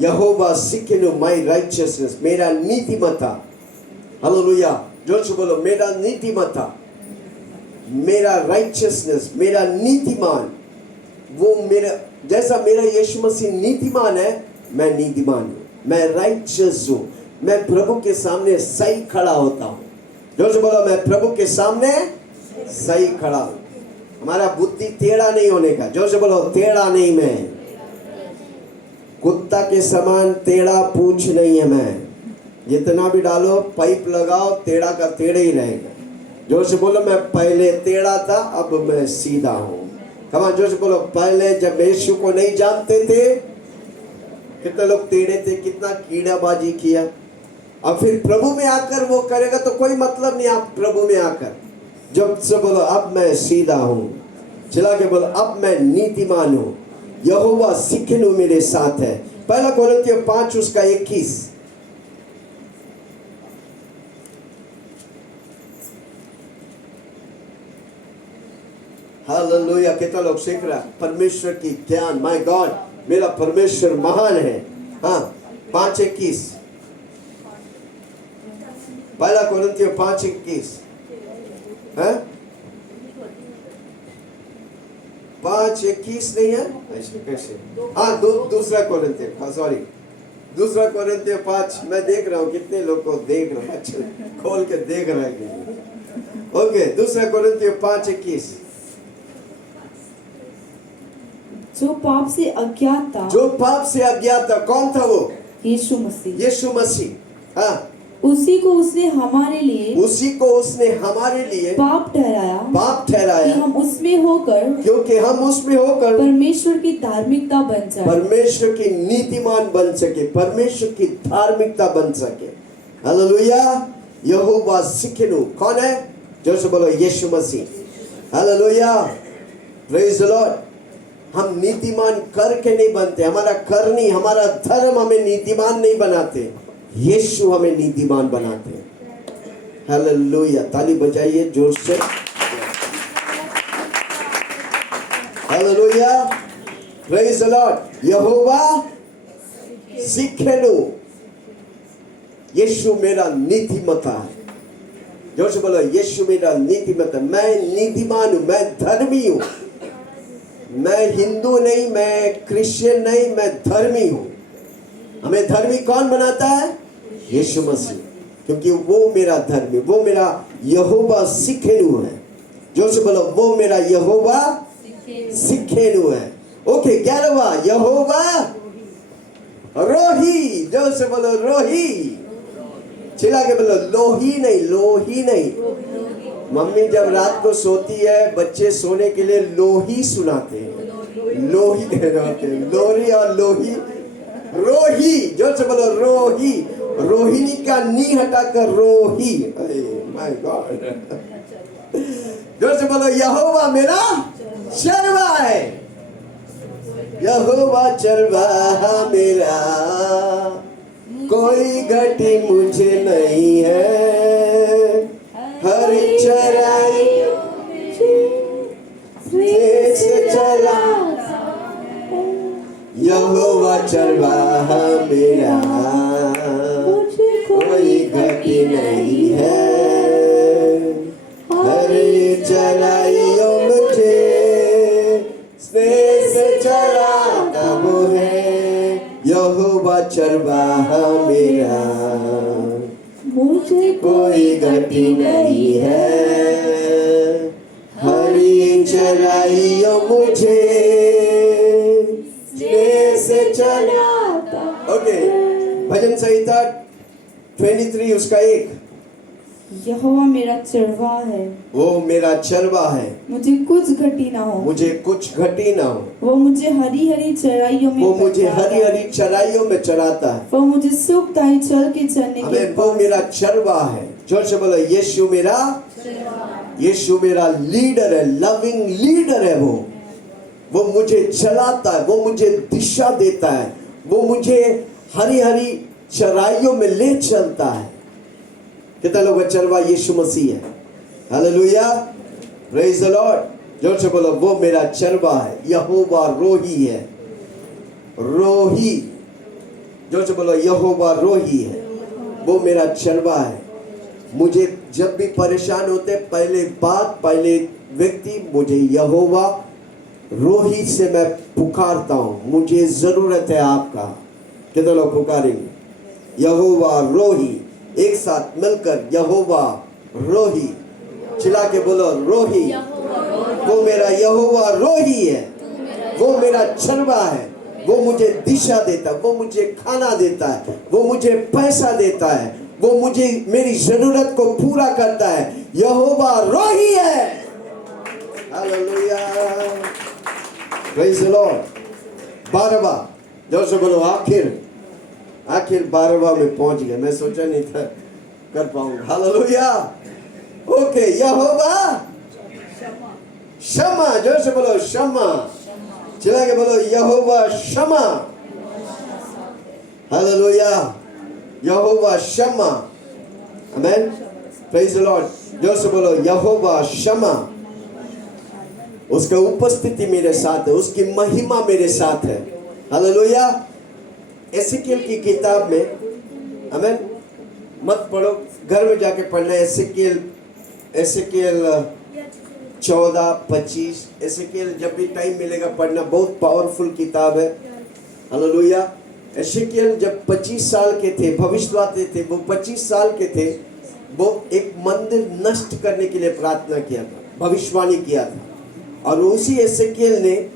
यहोवा सिखेनु माई राइचियसनेस, मेरा नीतिमता। हालेलुया, जोर से बोलो, मेरा नीतिमता, मेरा राइचियसनेस, मेरा नीतिमान। वो मेरा, जैसा मेरा यीशु मसीह नीतिमान है, मैं नीतिमान हूँ, मैं राइचियस हूँ, मैं प्रभु के सामने सही खड़ा होता हूँ। जोर से बोलो, मैं प्रभु के सामने सही खड़ा हूँ। हमारा बुद्धि टेढ़ा नहीं होने का। जोर से बोलो, टेढ़ा नहीं मैं, कुत्ता के समान टेढ़ा पूछ नहीं है मैं। जितना भी डालो, पाइप लगाओ, टेढ़ा का टेढ़ा ही रहेगा। जोर से बोलो, मैं पहले टेढ़ा था, अब मैं सीधा हूँ। कमाल, जोर से बोलो, पहले जब यीशु को नहीं जानते थे, कितने लोग टेढ़े थे, कितना कीड़ाबाजी किया। अब फिर प्रभु में आकर वो करेगा तो कोई मतलब नहीं। आप प्रभु में आकर जब से बोलो, अब मैं सीधा हूँ, चला के बोलो, अब मैं नीतिमान हूँ, यहोवा सिखेनु मेरे साथ है। पहला कोरिन्थियों 5 उसका 21। हालेलुया। कितना लोग सीख रहा? परमेश्वर की ज्ञान, माय गॉड, मेरा परमेश्वर महान है। हाँ, 5:21। पहला कोरिन्थियों 5:21 है? 5:21 नहीं है? ऐसे कैसे? हाँ, दूसरा कोरिन्थियों, सॉरी, दूसरा कोरिन्थियों 5। मैं देख रहा हूँ कितने लोग को देख रहा है, खोल के देख रहा है। ओके, दूसरा कोरिन्थियों 5:21। जो पाप से अज्ञात था, जो पाप से अज्ञात था, कौन था वो? यीशु मसीह। यीशु मसीह। हाँ, उसी को उसने हमारे लिए, उसी को उसने हमारे लिए पाप ठहराया, पाप ठहराया, कि हम उसमें होकर, क्योंकि हम उसमें होकर परमेश्वर की धार्मिकता बन जाए, परमेश्वर की नीतिमान बन सके, परमेश्वर की धार्मिकता बन सके। हालेलुया। यहोवा सिखेनु कौन है? जोर से बोलो, यीशु मसीह। Hallelujah, praise the Lord. हम नीतिमान करके नहीं बनते, हमारा कर नहीं, हमारा धर्म हमें नीतिमान नहीं बनाते, यीशु हमें नीतिमान बनाते हैं। हालेलुया, ताली बजाइए जोर से। Hallelujah, praise the Lord. यहोवा सिखेनु, यीशु मेरा नीतिमता है। जोर से बोलो, यीशु मेरा नीतिमत है। मैं नीतिमान हूं, मैं धर्मी हूं। मैं हिंदू नहीं, मैं क्रिश्चियन नहीं, मैं धर्मी हूं। हमें धर्मी कौन बनाता है? यीशु मसीह, क्योंकि वो मेरा धर्मी, वो मेरा यहोवा सिखेनु है। जोर से बोलो, वो मेरा यहोवा सिखेनु है। ओके, 11वां यहोवा रोही। जोर से बोलो, रोही। चिल्ला के बोलो, लोही नहीं, लोही नहीं। मम्मी जब रात को सोती है, बच्चे सोने के लिए लोही सुनाते हैं। लोही कहते हैं, लोरी और लोही। रोही, जोर से बोलो, रोही। रोहिणी का नी हटाकर रोही। My God. जोर से बोलो, यहोवा मेरा चरवा है। यहोवा चरवाहा मेरा, कोई घटी मुझे नहीं है। हर चराई से चला, यहोवा चरवाहा मेरा, कोई घटी नहीं है। हर चराइयों मुझे स्नेह से चलाता वो है। यहोवा चरवाहा मेरा, मुझे कोई घटी नहीं है। हरी चराइयों मुझे स्नेह से चलाता। ओके, भजन संहिता 23 उसका 1। यहोवा मेरा चरवा है, वो मेरा चरवा है, मुझे कुछ घटी ना हो। मुझे कुछ घटी ना हो। वो मुझे हरी हरी चराइयों में वो मुझे चराता हरी है। हरी चराइयों में चराता है। वो मुझे सुखदायी चल के चलने के हमें वो मेरा चरवा है। जोर से बोलो, यीशु मेरा, यीशु मेरा लीडर है, लविंग लीडर है। वो मुझे चलाता है, वो मुझे दिशा देता है, वो मुझे हरी हरी चराइयों में ले चलता है। कितना लोग का चरवा यीशु मसीह है? Hallelujah, praise the Lord. जोर से बोलो, वो मेरा चरवा है। यहोवा रोही है, रोही। जोर से बोलो, यहोवा रोही है, वो मेरा चरवा है। मुझे जब भी परेशान होते, पहले व्यक्ति मुझे यहोवा रोही से मैं पुकारता हूं। मुझे जरूरत है आपका। कितने लोग पुकारेंगे? यहोवा रोही। एक साथ मिलकर, यहोवा रोही। चिल्ला के बोलो, रोही। वो मेरा यहोवा रोही है, वो मेरा चरवा है। वो मुझे दिशा देता है, वो मुझे खाना देता है, वो मुझे पैसा देता है, वो मुझे मेरी जरूरत को पूरा करता है। यहोवा रोही है। Hallelujah, praise the Lord. 12वां, जोर से बोलो, आखिर 12वां में पहुंच गए। मैं सोचा नहीं था कर पाऊंगा। हालेलुया। ओके, यहोवा शमा। जोर से बोलो, शमा। चिल्ला के बोलो, यहोवा शमा। हालेलुया, यहोवा शमा। Amen, praise the Lord. जोर से बोलो, यहोवा शमा। उसका उपस्थिति मेरे साथ है, उसकी महिमा मेरे साथ है। हालेलुया। एसेकिएल की किताब में, आमेन, मत पढ़ो, घर में जाके पढ़ना। एसेकिएल 14-25। एसेकिएल जब भी टाइम मिलेगा पढ़ना, बहुत पावरफुल किताब है। हालेलुया। एसेकिएल जब 25 साल के थे, भविष्यवाणी थे, वो 25 साल के थे, वो एक मंदिर नष्ट करने के लिए प्रार्थना किया था, भविष्यवाणी किया था। और उसी एसेकिएल ने,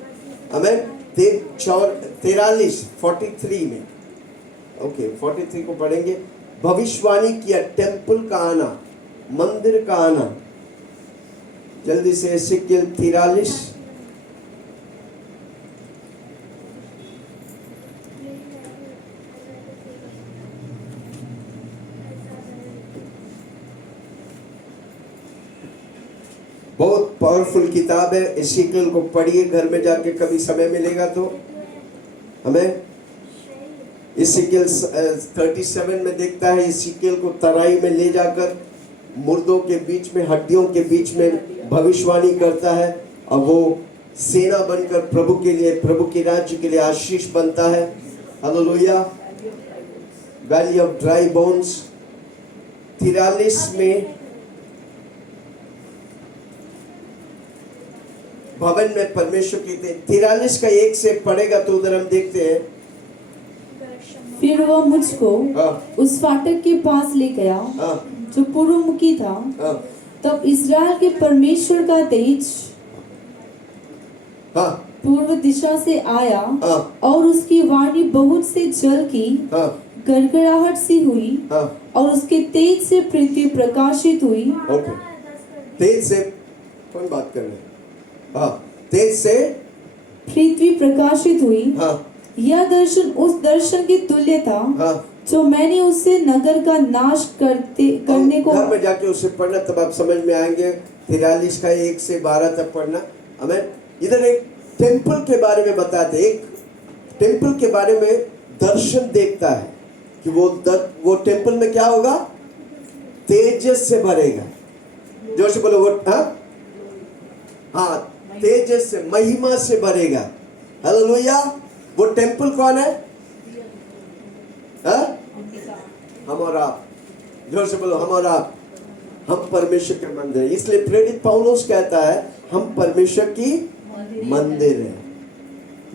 आमेन, 43 में, ओके 43 को पढ़ेंगे, भविष्यवाणी किया टेम्पल का आना, मंदिर का आना। जल्दी से एसेकिएल 43। बहुत पावरफुल किताब है। एसेकिएल को पढ़िए घर में जाके, कभी समय मिलेगा तो। हमें एसेकिएल 37 में देखता है, एसेकिएल को तराई में ले जाकर मुर्दों के बीच में, हड्डियों के बीच में भविष्यवाणी करता है, और वो सेना बनकर प्रभु के लिए, प्रभु के राज्य के लिए आशीष बनता है। Hallelujah. Valley of dry bones 43 में भवन में परमेश्वर की 43 का 1 से पढ़ेगा तो उधर हम देखते हैं। फिर वह मुझको हाँ उस फाटक के पास ले गया हाँ जो पूर्वमुखी था। हाँ तब इस्राएल के परमेश्वर का तेज हाँ पूर्व दिशा से आया हाँ और उसकी वाणी बहुत से जल की हाँ गड़गड़ाहट सी हुई हाँ और उसके तेज से पृथ्वी प्रकाशित हुई। ओके। तेज से कौन बात कर रहे हैं? हाँ तेज से पृथ्वी प्रकाशित हुई। हाँ यह दर्शन उस दर्शन के तुल्य था हाँ जो मैंने उससे नगर का नाश करने को। घर में जाके उसे पढ़ना तब आप समझ में आएंगे। 43 का 1 से 12 तक पढ़ना। आमीन। इधर एक टेम्पल के बारे में बताते, एक टेम्पल के बारे में दर्शन देखता है कि वो टेम्पल में क्या होगा, तेजस से भरेगा। जोर से बोलो वो, हाँ तेजस से, महिमा से भरेगा। हालेलुया। वो टेम्पल कौन है? हम और आप। जोर से बोलो हम और आप। हम परमेश्वर के मंदिर है। इसलिए प्रेरित पौलुस कहता है हम परमेश्वर की मंदिर है।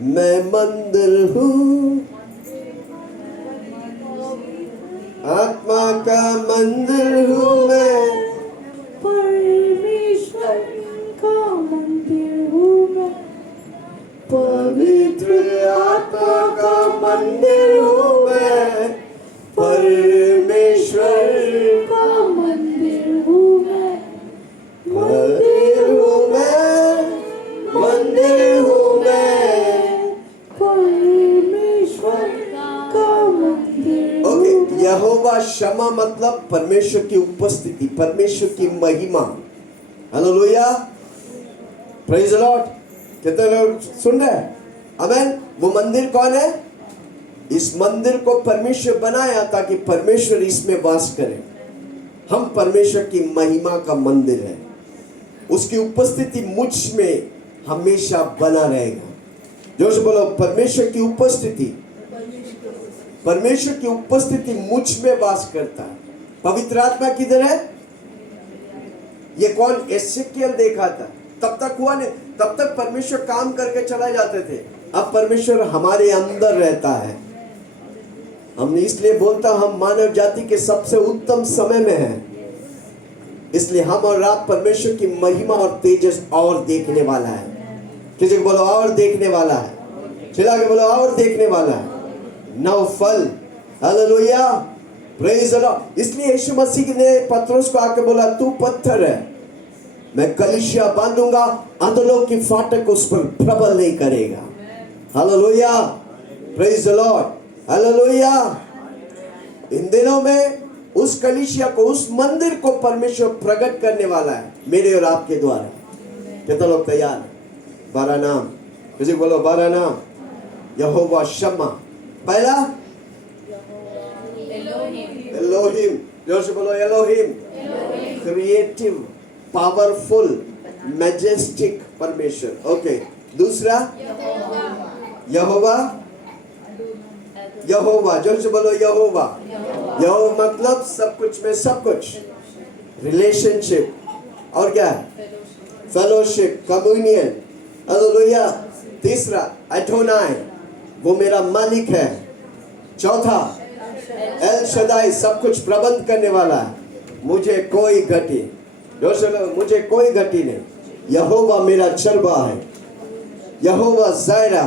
मैं मंदिर हूँ, आत्मा का मंदिर हूँ मैं, परमेश्वर का मंदिर हूँ मैं, पवित्र आत्मा का मंदिर हूँ मैं, परमेश्वर का मंदिर हूँ मैं, मंदिर हूँ मैं, मंदिर हूँ मैं। परमेश्वर का मंदिर। ओके, यहोवा शमा मतलब परमेश्वर की उपस्थिति, परमेश्वर की महिमा। Hallelujah, praise the Lord. कितने लोग सुन रहे हैं? आमीन। वो मंदिर कौन है? इस मंदिर को परमेश्वर बनाया ताकि परमेश्वर इसमें वास करे। हम परमेश्वर की महिमा का मंदिर है। उसकी उपस्थिति मुझ में हमेशा बना रहेगा। जोर से बोलो परमेश्वर की उपस्थिति। परमेश्वर की उपस्थिति मुझ में वास करता है। पवित्र आत्मा किधर है? ये कौन? एसेकियल देखा था, तब तक हुआ नहीं, तब तक परमेश्वर काम करके चला जाते थे। अब परमेश्वर हमारे अंदर रहता है। हमने इसलिए बोलता हम मानव जाति के सबसे उत्तम समय में हैं। इसलिए हम और आप परमेश्वर की महिमा और तेजस और देखने वाला है। किसी को बोलो और देखने वाला है। चिल्ला के बोलो और देखने वाला है। नौ फल। Hallelujah, praise the Lord. इसलिए यीशु मसीह ने पतरस को आके बोला तू पत्थर है, मैं कलीसिया बांधूंगा, अधोलोक की फाटक उस पर प्रबल नहीं करेगा। Hallelujah, praise the Lord. Hallelujah. इन दिनों में उस कलीसिया को, उस मंदिर को परमेश्वर प्रकट करने वाला है मेरे और आपके द्वारा। कितना लोग तैयार हैं? 12 नाम। किसी बोलो 12 नाम। यहोवा शम्मा, पहला एलोहिम। जोर से बोलो एलोहिम। क्रिएटिव, पावरफुल, मैजेस्टिक परमेश्वर। ओके, दूसरा यहोवा। यहोवा, जोर से बोलो यहोवा। यहोवा मतलब सब कुछ में सब कुछ, रिलेशनशिप और क्या? Fellowship, communion. हालेलुया। तीसरा एडोनाई, वो मेरा मालिक है। चौथा एल शदाई, सब कुछ प्रबंध करने वाला है, मुझे कोई घटी। जोर से बोलो मुझे कोई घटी नहीं। यहोवा मेरा चरवा है। यहोवा जायरा,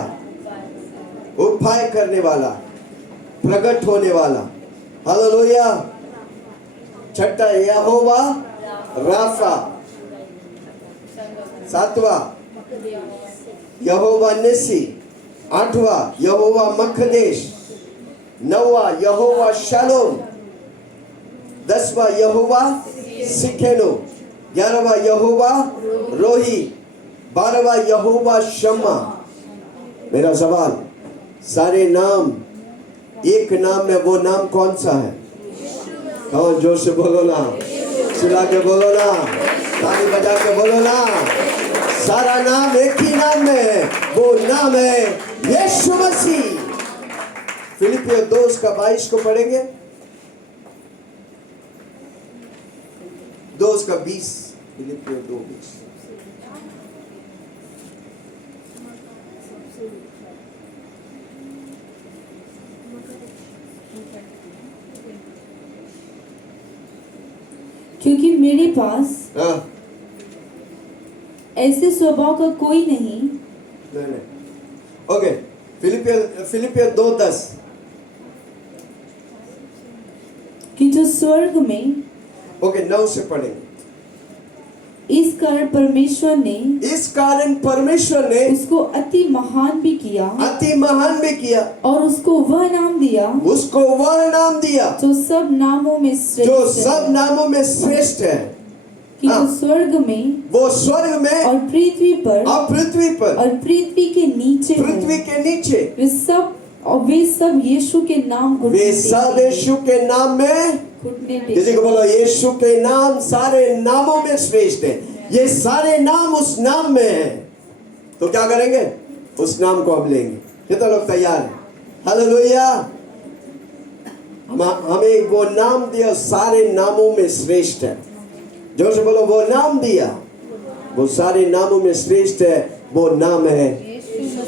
उपाय करने वाला, प्रकट होने वाला। हालेलुया। छठा यहोवा राफा। सातवां यहोवा निसी। आठवां यहोवा मखदेश। नौवां यहोवा शालोम। 10वां यहोवा सिखेनो। 11वां यहोवा रोही। 12वां यहोवा शम्मा। मेरा सवाल, सारे नाम एक नाम है, वो नाम कौन सा है? कौन? जोर से बोलो ना, चिल्ला के बोलो ना, ताली बजा के बोलो ना। सारा नाम एक ही नाम में है, वो नाम है यीशु मसीह। फिलिपियो 2:22 को पढ़ेंगे। 2:20। फिलिपियो 2:20। क्योंकि मेरे पास हाँ ऐसे स्वभाव का कोई नहीं नहीं ओके फिलिपियर 2:10 कि जो स्वर्ग में ओके 9 से पढ़ेंगे। इस कारण परमेश्वर ने इस कारण परमेश्वर ने उसको अति महान भी किया अति महान भी किया, और उसको वह नाम दिया उसको वह नाम दिया जो सब नामों में जो श्रेष्ठ सब है, नामों में श्रेष्ठ है, कि हाँ। जो स्वर्ग में वो स्वर्ग में और पृथ्वी पर और पृथ्वी पर, और पृथ्वी के नीचे पृथ्वी है। के नीचे वे सब यीशु के नाम वे सब यीशु के नाम में, घुटने किसी को बोलो यीशु के नाम सारे नामों में श्रेष्ठ है। ये सारे नाम उस नाम में है, तो क्या करेंगे? उस नाम को हम लेंगे। कितने लोग तैयार हैं? हालेलुया। हमें वो नाम दिया सारे नामों में श्रेष्ठ है। जोर से बोलो वो नाम दिया, वो सारे नामों में श्रेष्ठ है, वो नाम है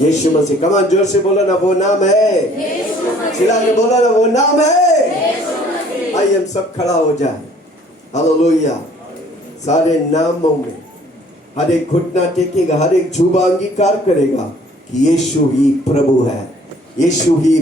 यीशु मसीह। कमान जोर से बोलो ना, वो नाम है। चिल्ला के बोलो ना, वो नाम है। आइए हम सब खड़ा हो जाए। हालेलुया। सारे नामों में हर एक घुटना टेकेगा, हर एक जुबान अंगीकार करेगा कि यीशु ही प्रभु है, यीशु ही